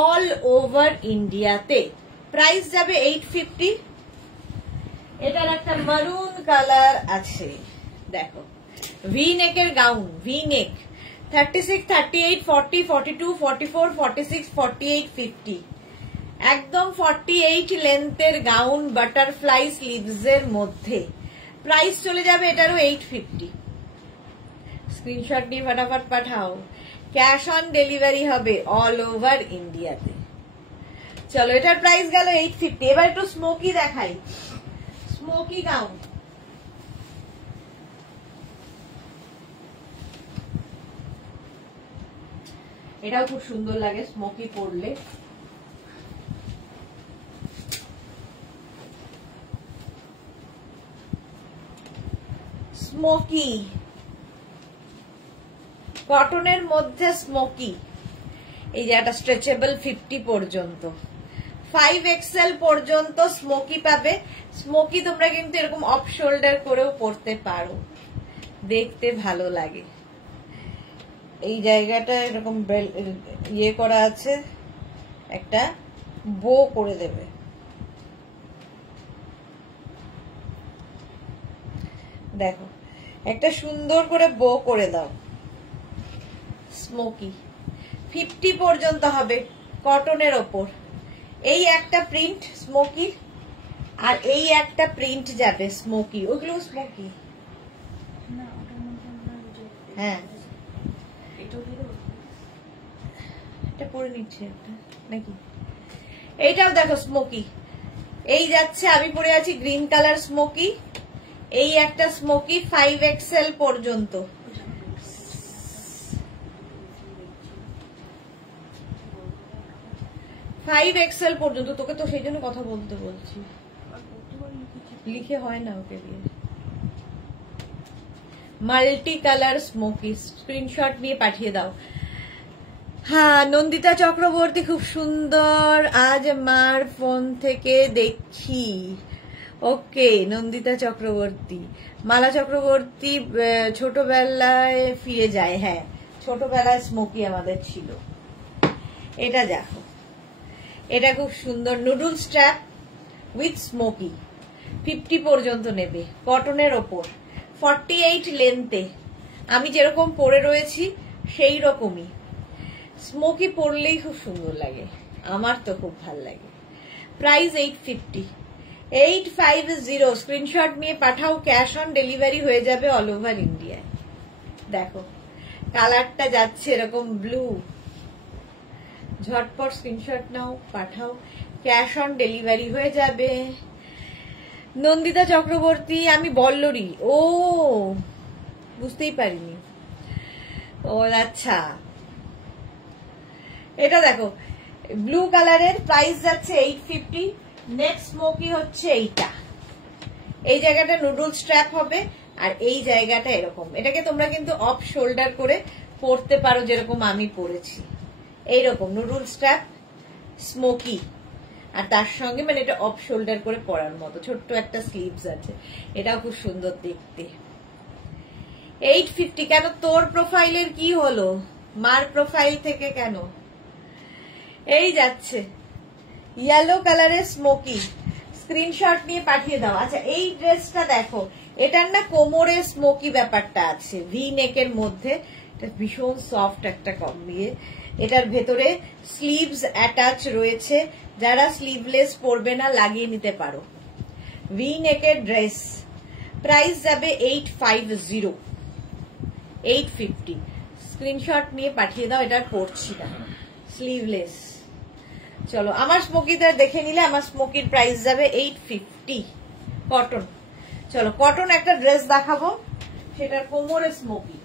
all over ইন্ডিয়াতে। প্রাইস যাবে 850। এটার একটা মারুন কালার আছে, দেখো, ভি নেকের গাউন, ভি নেক। 36, 38, 40, 42, 44, 46, 48, 50। একদম 48 লেন্থের গাউন, বাটারফ্লাই স্লিভস এর মধ্যে। প্রাইস চলে যাবে এটারও 850। স্ক্রিনশট নিয়ে ফটাফট পাঠাও। ক্যাশ অন ডেলিভারি হবে অল ওভার ইন্ডিয়াতে। চলো, এটার প্রাইস গেল 850। এবার একটু স্মোকি দেখাই, স্মোকি গাউন। এটাও খুব সুন্দর লাগে স্মোকি পরলে। স্মোকি কটনের মধ্যে স্মোকি, এই যে একটা স্ট্রেচেবল 50 পর্যন্ত। 5XL পর্যন্ত স্মোকি পাবে। স্মোকি তোমরা কিন্তু এরকম অফ শোল্ডার করেও পরতে পারো, দেখতে ভালো লাগে। এই জায়গাটা এরকম ইয়ে করা আছে, একটা বো করে দেবে। দেখো, একটা সুন্দর করে বো করে দাও। স্মোকি 50 পর্যন্ত হবে। কটনের ওপর এই একটা প্রিন্ট স্মোকি, আর এই একটা প্রিন্ট যাবে স্মোকি, ওগুলো স্মোকি। হ্যাঁ এটা পরে নিচ্ছে একটা নাকি, এইটাও দেখো স্মোকি। এই যাচ্ছে, আমি পরে আছি গ্রিন কালার স্মোকি, এই একটা স্মোকি 5XL পর্যন্ত। তোকে তো সেই জন্য কথা বলতে বলছি, লিখে হয় না ওকে দিয়ে। মাল্টি কালার স্মোকি, স্ক্রিনশট নিয়ে পাঠিয়ে দাও। হ্যাঁ নন্দিতা চক্রবর্তী খুব সুন্দর, আজ মার ফোন থেকে দেখি। ওকে নন্দিতা চক্রবর্তী। মালা চক্রবর্তী ছোটবেলায় ফিরে যায়। হ্যাঁ ছোটবেলায় স্মোকি আমাদের ছিল। এটা দেখো, এটা খুব সুন্দর নুডল স্ট্র্যাপ উইথ স্মোকি, 50 পর্যন্ত নেবে, কটনের ওপর, 48 লেন্থে। আমি যেরকম পরে রয়েছি সেই রকমই। স্মোকি পরলেই খুব সুন্দর লাগে, আমার তো খুব ভাল লাগে। প্রাইস 850, 850। স্ক্রিনশট নিয়ে পাঠাও, ক্যাশ অন ডেলিভারি হয়ে যাবে অল ওভার ইন্ডিয়ায়। দেখো কালারটা যাচ্ছে এরকম ব্লু, ঝটপট স্ক্রিনশট নাও, পাঠাও, ক্যাশ অন ডেলিভারি হয়ে যাবে। নন্দিতা চক্রবর্তী, আমি বল্লরি। ও বুঝতেই পারিনি। ও আচ্ছা, এটা দেখো ব্লু কালারের, প্রাইস যাচ্ছে 850। নেক্সট স্মোকি হচ্ছে এইটা, এই জায়গাটা নুডল স্ট্র্যাপ হবে, আর এই জায়গাটা এরকম। এটাকে তোমরা কিন্তু অফ শোল্ডার করে পরতে পারো, যেরকম আমি পরেছি এইরকম নুডল স্ট্র্যাপ স্মোকি, আর তার সঙ্গে মানে এটা অফ শোল্ডার করে পরার মতো ছোট্ট একটা স্লিভস আছে। এটাও খুব সুন্দর দেখতে। 850। কেন তোর প্রোফাইলের কি হলো, মার প্রোফাইল থেকে কেন? এই যাচ্ছে ইয়েলো কালারের স্মোকি, স্ক্রিনশট নিয়ে পাঠিয়ে দাও। আচ্ছা এই ড্রেসটা দেখো, এটার না কোমরে স্মোকি ব্যাপারটা আছে, ভি নেকের মধ্যে, এটা ভীষণ সফট একটা কম্বিয়ে। এটার ভেতরে স্লিভস অ্যাটাচ রয়েছে, যারা স্লিভলেস পরবে না লাগিয়ে নিতে পারো। ভি নেকের ড্রেস, প্রাইস যাবে 850, 850। স্ক্রিনশট নিয়ে পাঠিয়ে দাও, এটা পরছি না, স্লিভলেস। চলো আমার স্মোকিটা দেখে নিলে, আমার স্মোকির প্রাইস যাবে 850, কটন। চলো কটন একটা ড্রেস দেখাবো, সেটার কোমরে স্মোকি।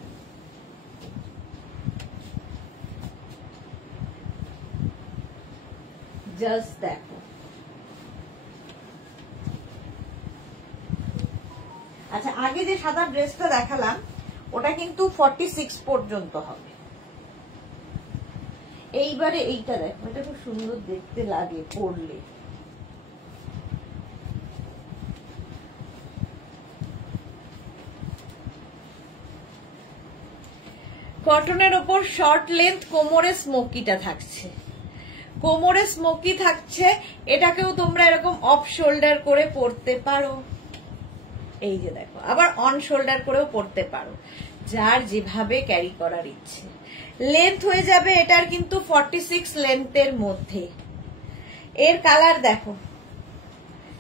জাস্ট দেখো, আচ্ছা আগে যে সাদা ড্রেসটা দেখালাম ওটা কিন্তু 46 পর্যন্ত হবে। এইবারে এইটা দেখো, এটা খুব সুন্দর দেখতে লাগে পরলে। কটনের ওপর শর্ট লেন্থ, কোমরে স্মোকিটা থাকছে, কোমরে স্মোকি থাকছে। এটাকেও তোমরা এরকম অফ শোল্ডার করে পরতে পারো, এই যে দেখো, আবার অন শোল্ডার করেও পরতে পারো, যার যেভাবে ক্যারি করার ইচ্ছে। লেন্থ হয়ে যাবে এটার কিন্তু 46 লেন্থের মধ্যে। এর কালার দেখো,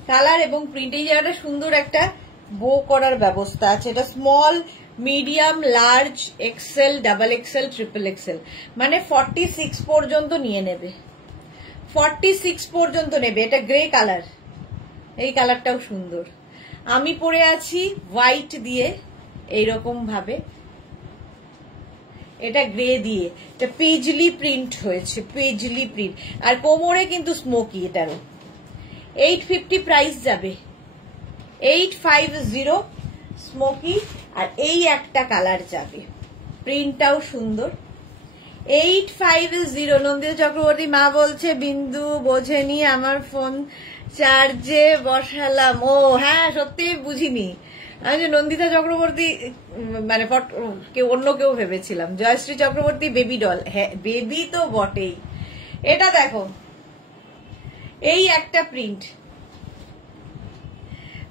কালার এবং প্রিন্ট, এই জায়গাটা সুন্দর একটা বো করার ব্যবস্থা আছে। এটা small, medium, large, XL, double XL, triple XL, মানে 46 পর্যন্ত নিয়ে নেবে, 46 পর্যন্ত নেবে। এটা গ্রে কালার, এই কালারটাও সুন্দর। আমি পরে আছি হোয়াইট দিয়ে এইরকম ভাবে, এটা গ্রে দিয়ে, এটা পেজলি প্রিন্ট হয়েছে, পেজলি প্রিন্ট, আর কোমরে কিন্তু স্মোকি। এটারও 850 প্রাইস যাবে, 850 স্মোকি। আর এই একটা কালার যাবে, প্রিন্টটাও সুন্দর, 850। নন্দিতা চক্রবর্তী, মা বলছে বিন্দু বোঝেনি, আমার ফোন চার্জে বসালাম। ও হ্যাঁ সত্যি বুঝিনি, আমি যে নন্দিতা চক্রবর্তী মানে কেউ অন্য কেউ ভেবেছিলাম। জয়শ্রী চক্রবর্তী বেবি ডল, হ্যাঁ বেবি তো বটেই। এটা দেখো, এই একটা প্রিন্ট,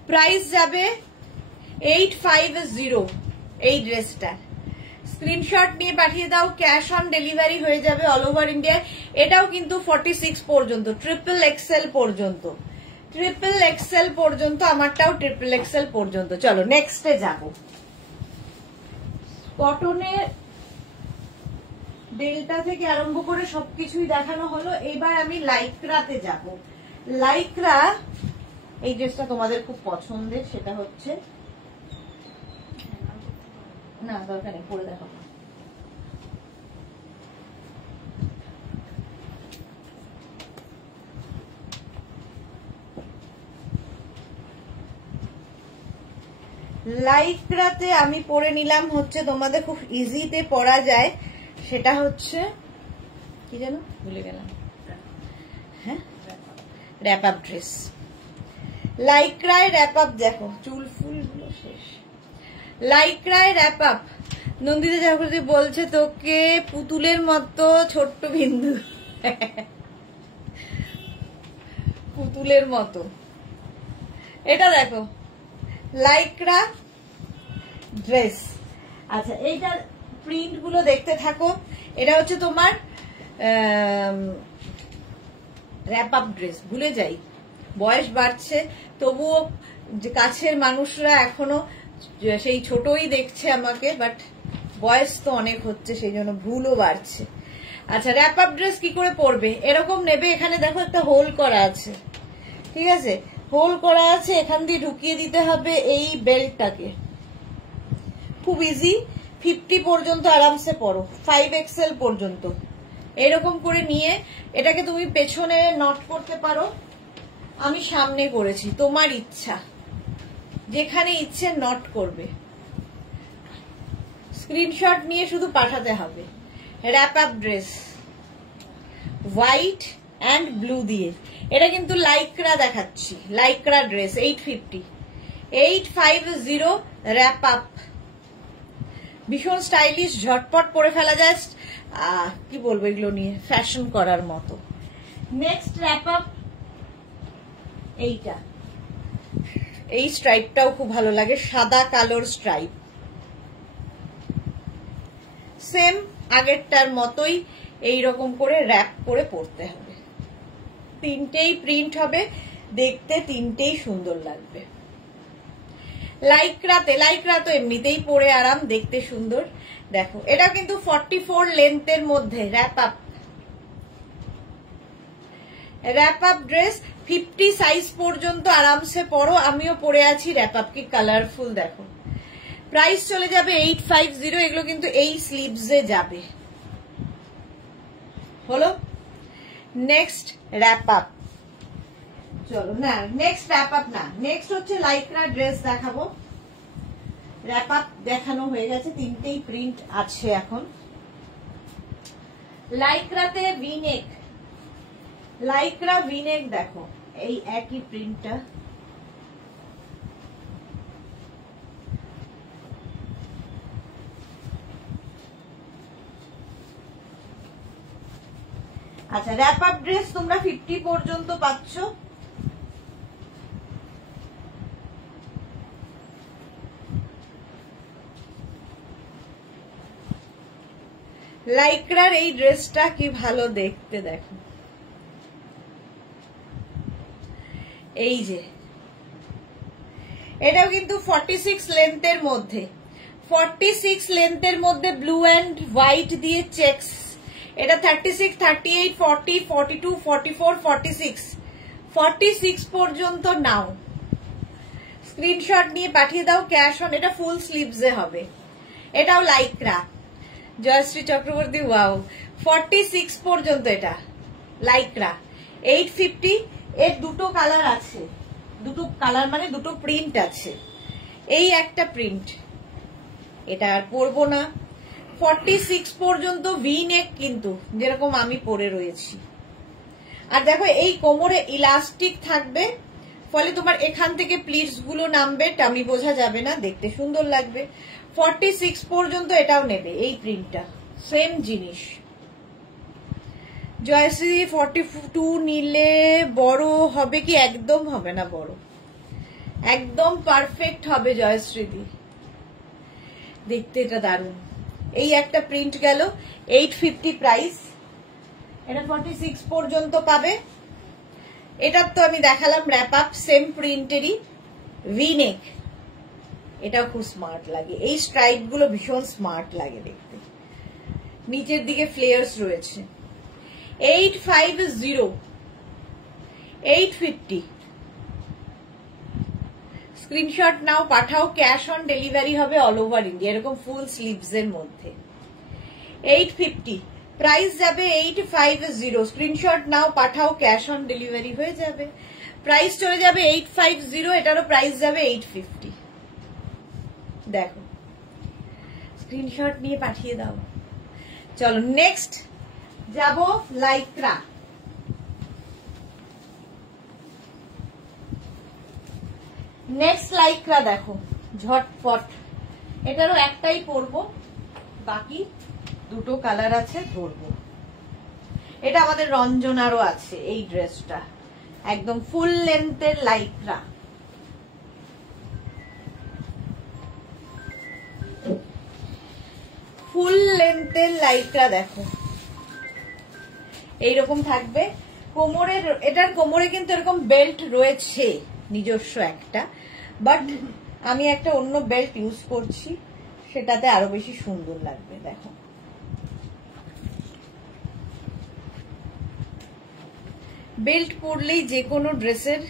প্রাইস যাবে 850 এই ড্রেসটা। স্ক্রিনশট নিয়ে পাঠিয়ে দাও, ক্যাশ অন ডেলিভারি হয়ে যাবে অল ওভার ইন্ডিয়ায়। এটাও কিন্তু 46 পর্যন্ত, ট্রিপল এক্সেল পর্যন্ত, ট্রিপল এক্সেল পর্যন্ত, আমারটাও ট্রিপল এক্সেল পর্যন্ত। চলো নেক্সটে যাব। কটনের ডেল্টা থেকে আরম্ভ করে সবকিছুই দেখানো হলো, এবার আমি লাইক্রাতে যাব। লাইক্রা, এই ড্রেসটা তোমাদের খুব পছন্দের, সেটা হচ্ছে, না দরকার নেই, পরে দেখো। লাইক্রাতে আমি পরে নিলাম হচ্ছে, তোমাদের খুব ইজিতে পরা যায়, সেটা হচ্ছে কি জানো, ভুলে গেলাম, হ্যাঁ, র‍্যাপ আপ ড্রেস। লাইক্রায় র‍্যাপ আপ, দেখো চুল ফুল গুলো শেষ। লাইক্রায় র‍্যাপ আপ, নন্দিতা চক্রবর্তী বলছে তোকে পুতুলের মতো ছোট্ট বিন্দু, পুতুলের মতো। এটা দেখো লাইক্রা ড্রেস। আচ্ছা, এইটার প্রিন্ট গুলো দেখতে থাকো। এটা হচ্ছে তোমার র‍্যাপ আপ ড্রেস। ভুলে যাই, বয়স বাড়ছে, তবুও যে কাছের মানুষরা এখনো সেই ছোটই দেখছে আমাকে, বাট বয়স তো অনেক হচ্ছে, সেই জন্য ভুলও বাড়ছে। আচ্ছা, র‍্যাপ আপ ড্রেস কি করে পরবে, এরকম নেবে। এখানে দেখো একটা হোল করা আছে, ঠিক আছে, হোল করা আছে, এখান দিয়ে ঢুকিয়ে দিতে হবে এই বেল্টটাকে। খুব ইজি, 50 পর্যন্ত আরামসে পরো, 5XL পর্যন্ত। এরকম করে নিয়ে এটাকে তুমি পেছনে নট করতে পারো, আমি সামনে করেছি, তোমার ইচ্ছা, যেখানে ইচ্ছে নট করবে। স্ক্রিনশট নিয়ে শুধু পাঠাতে হবে। Rap up dress, white and blue দিয়ে। এটা কিন্তু লাইক্রা দেখাচ্ছি, লাইক্রা ড্রেস, 850, 850 র‍্যাপ আপ। ভীষণ স্টাইলিশ, ঝটপট পরে ফেলা যায়, কি বলবো এগুলো নিয়ে, ফ্যাশন করার মতো। নেক্সট র‍্যাপ আপ এইটা, এই স্ট্রাইপটাও খুব ভালো লাগে, সাদা কালোর স্ট্রাইপ, সেম আগেরটার মতোই এইরকম করে র‍্যাপ করে পরতে হবে। তিনটেই প্রিন্ট হবে, দেখতে তিনটেই সুন্দর লাগবে। লাইক্রাতে, লাইক্রা তো এমনিতেই পরে আরাম, দেখতে সুন্দর। দেখো এটা কিন্তু 44 লেন্থের মধ্যে wrap up, rap up dress 50 size পর্যন্ত আরামসে পরো। আমিও পরে আছি র‍্যাপ আপ, কি কালারফুল দেখো। প্রাইস চলে যাবে 850, এগুলো কিন্তু এই স্লিভসে যাবে। হলো নেক্সট র‍্যাপ আপ। চলো, না নেক্সট র‍্যাপ আপ না, নেক্সট হচ্ছে লাইক্রা ড্রেস দেখাবো। র‍্যাপ আপ দেখানো হয়ে গেছে, তিনটেই প্রিন্ট আছে এখন। লাইক্রাতে ভিনেক, লাইক্রা ভিনেক দেখো, এই একই প্রিন্টটা। আচ্ছা, র‍্যাপ আপ ড্রেস তোমরা 50 পর্যন্ত পাচ্ছ। লাইক্রার এই ড্রেসটা কি ভালো দেখতে, দেখো এই যে, এটাও কিন্তু 46 লেন্থের মধ্যে, 46 লেন্থের মধ্যে ব্লু অ্যান্ড হোয়াইট দিয়ে চেকস। এটা 36, 38, 40, 42, 44, 46, 46 পর্যন্ত নাও। স্ক্রিনশট নিয়ে পাঠিয়ে দাও, ক্যাশ অন। এটা ফুল স্লিভসে হবে, এটাও লাইক্রা। জয়শ্রী চক্রবর্তী, ওয়াও, 46 পর্যন্ত এটা লাইক্রা, 850। এর দুটো কালার আছে, দুটো কালার মানে দুটো প্রিন্ট আছে। এই একটা প্রিন্ট, এটা আর পরবো না। 46 পর্যন্ত ভি নেক, কিন্তু যেরকম আমি পরে রয়েছি। আর দেখো এই কোমরে ইলাস্টিক থাকবে, ফলে তোমার এখান থেকে প্লিটস গুলো নামবে, টামি বোঝা যাবে না, দেখতে সুন্দর লাগবে। 46 পর্যন্ত এটাও নেবে, এই প্রিন্টটা সেম জিনিস। জয়শ্রী 42 নিলে বড় হবে কি? একদম হবে না বড়, একদম পারফেক্ট হবে জয়শ্রীদি। দেখতে এটা দারুণ, এই একটা প্রিন্ট গেল 850 প্রাইস, এটা 46 পর্যন্ত পাবে। এটার তো আমি দেখালাম র্যাপ আপ, সেম প্রিন্টেরই ভি নেক, এটাও খুব স্মার্ট লাগে। এই স্ট্রাইপ গুলো ভীষণ স্মার্ট লাগে দেখতে, নিচের দিকে ফ্লেয়ার্স রয়েছে। 850 850 স্ক্রিনশট নাও, পাঠাও, ক্যাশ অন ডেলিভারি হবে অল ওভার ইন্ডিয়া, এরকম ফুল স্লিভস এর মধ্যে। 850 প্রাইস যাবে 850, স্ক্রিনশট নাও, পাঠাও, ক্যাশ অন ডেলিভারি হয়ে যাবে। প্রাইস চলে যাবে 850, এটারও প্রাইস যাবে 850। দেখো স্ক্রিনশট নিয়ে পাঠিয়ে দাও। চলো নেক্সট যাব লাইক্রা। নেক্সট লাইক্রা দেখো ঝটপট, এটারও একটাই পরবো, বাকি দুটো কালার আছে ধরবো। এটা আমাদের রঞ্জনারও আছে এই ড্রেসটা, একদম ফুল লেন্থের লাইক্রা। ফুল লেন্থের লাইক্রা দেখো এইরকম থাকবে। কোমরের, এটার কোমরে কিন্তু এরকম বেল্ট রয়েছে নিজস্ব একটা, বাট আমি একটা অন্য বেল্ট ইউজ করছি, সেটাতে আরো বেশি সুন্দর লাগবে। দেখো বেল্ট পরলেই যে কোনো ড্রেসের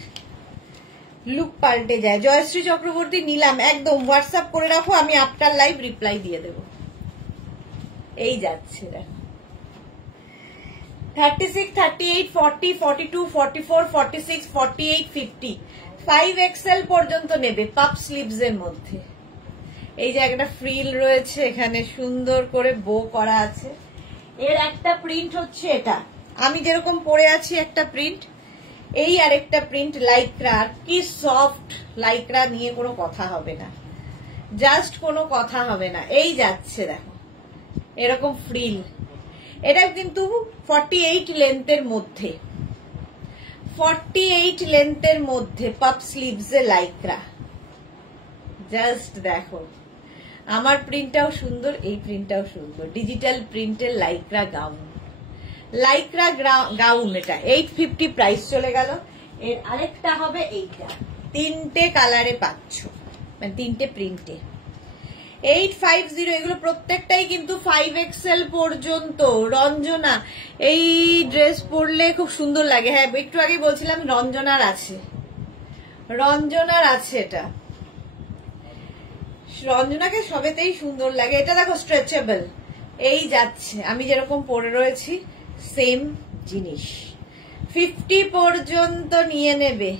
লুক পাল্টে যায়। জয়শ্রী চক্রবর্তী নিলাম, একদম হোয়াটসঅ্যাপ করে রাখো, আমি আফটার লাইভ রিপ্লাই দিয়ে দেব। এই যাচ্ছে দেখো 36, 38, 40, 42, 44, 46, 48, 50, 5XL পর্যন্ত নেবে পাপ স্লিভস এর মধ্যে। এই যে একটা ফ্রিল রয়েছে, এখানে সুন্দর করে বো করা আছে। এর একটা প্রিন্ট হচ্ছে এটা, আমি যেরকম পরে আছি একটা প্রিন্ট, এই আরেকটা প্রিন্ট লাইক্রা। কি সফট লাইক্রা, নিয়ে কোনো কথা হবে না, জাস্ট কোনো কথা হবে না। এই যাচ্ছে দেখো এরকম ফ্রিল, এটা কিন্তু 48 লেন্থের মধ্যে, 48 লেন্থের মধ্যে পাপ স্লিভস এ লাইক্রা। জাস্ট দেখো আমার প্রিন্টটাও সুন্দর, এই প্রিন্টটাও সুন্দর, ডিজিটাল প্রিন্টের লাইক্রা গাউন। লাইক্রা গাউন এটা 850 প্রাইস চলে গেল। এর আরেকটা হবে এইটা, তিনটে কালারে পাচ্ছ, মানে তিনটে প্রিন্টে। 850, এগুলো প্রত্যেকটাই কিন্তু 5XL পর্যন্ত। রঞ্জনা, এই ড্রেস পরলে খুব সুন্দর লাগে। হ্যাঁ একটু আগে বলছিলাম রঞ্জনার আছে, রঞ্জনার আছে, এটা রঞ্জনাকে সবেতেই সুন্দর লাগে। এটা দেখো স্ট্রেচেবল, এই যাচ্ছে, আমি যেরকম পরে রয়েছি সেম জিনিস। 50 পর্যন্ত নিয়ে নেবে,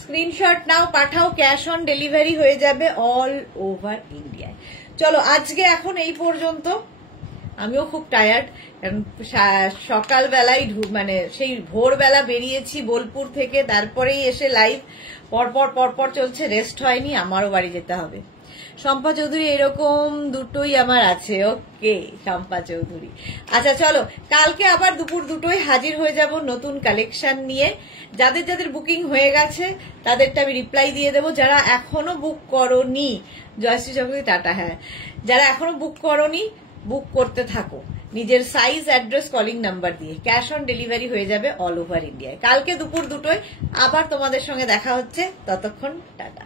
স্ক্রিনশট নাও, পাঠাও, ক্যাশ অন ডেলিভারি হয়ে যাবে অল ওভার ইন্ডিয়ায়। চলো আজকে এখন এই পর্যন্ত। আমিও খুব টায়ার্ড, কারণ সকালবেলায় মানে সেই ভোরবেলা বেরিয়েছি বোলপুর থেকে, তারপরেই এসে লাইভ পরপর চলছে, রেস্ট হয়নি, আমারও বাড়ি যেতে হবে। শম্পা চৌধুরী এরকম দুটোই আমার আছে। ওকে শম্পা চৌধুরী, আচ্ছা চলো কালকে আবার দুপুর দুটোই হাজির হয়ে যাব নতুন কালেকশন নিয়ে। যাদের যাদের বুকিং হয়ে গেছে তাদেরটা আমি রিপ্লাই দিয়ে দেবো। যারা এখনো বুক করোনি, জয়শ্রী চৌধুরী টাটা, হ্যাঁ যারা এখনো বুক করোনি বুক করতে থাকো নিজের সাইজ, অ্যাড্রেস, কলিং নাম্বার দিয়ে। ক্যাশ অন ডেলিভারি হয়ে যাবে অল ওভার ইন্ডিয়ায়। কালকে দুপুর দুটোয় আবার তোমাদের সঙ্গে দেখা হচ্ছে, ততক্ষণ টাটা।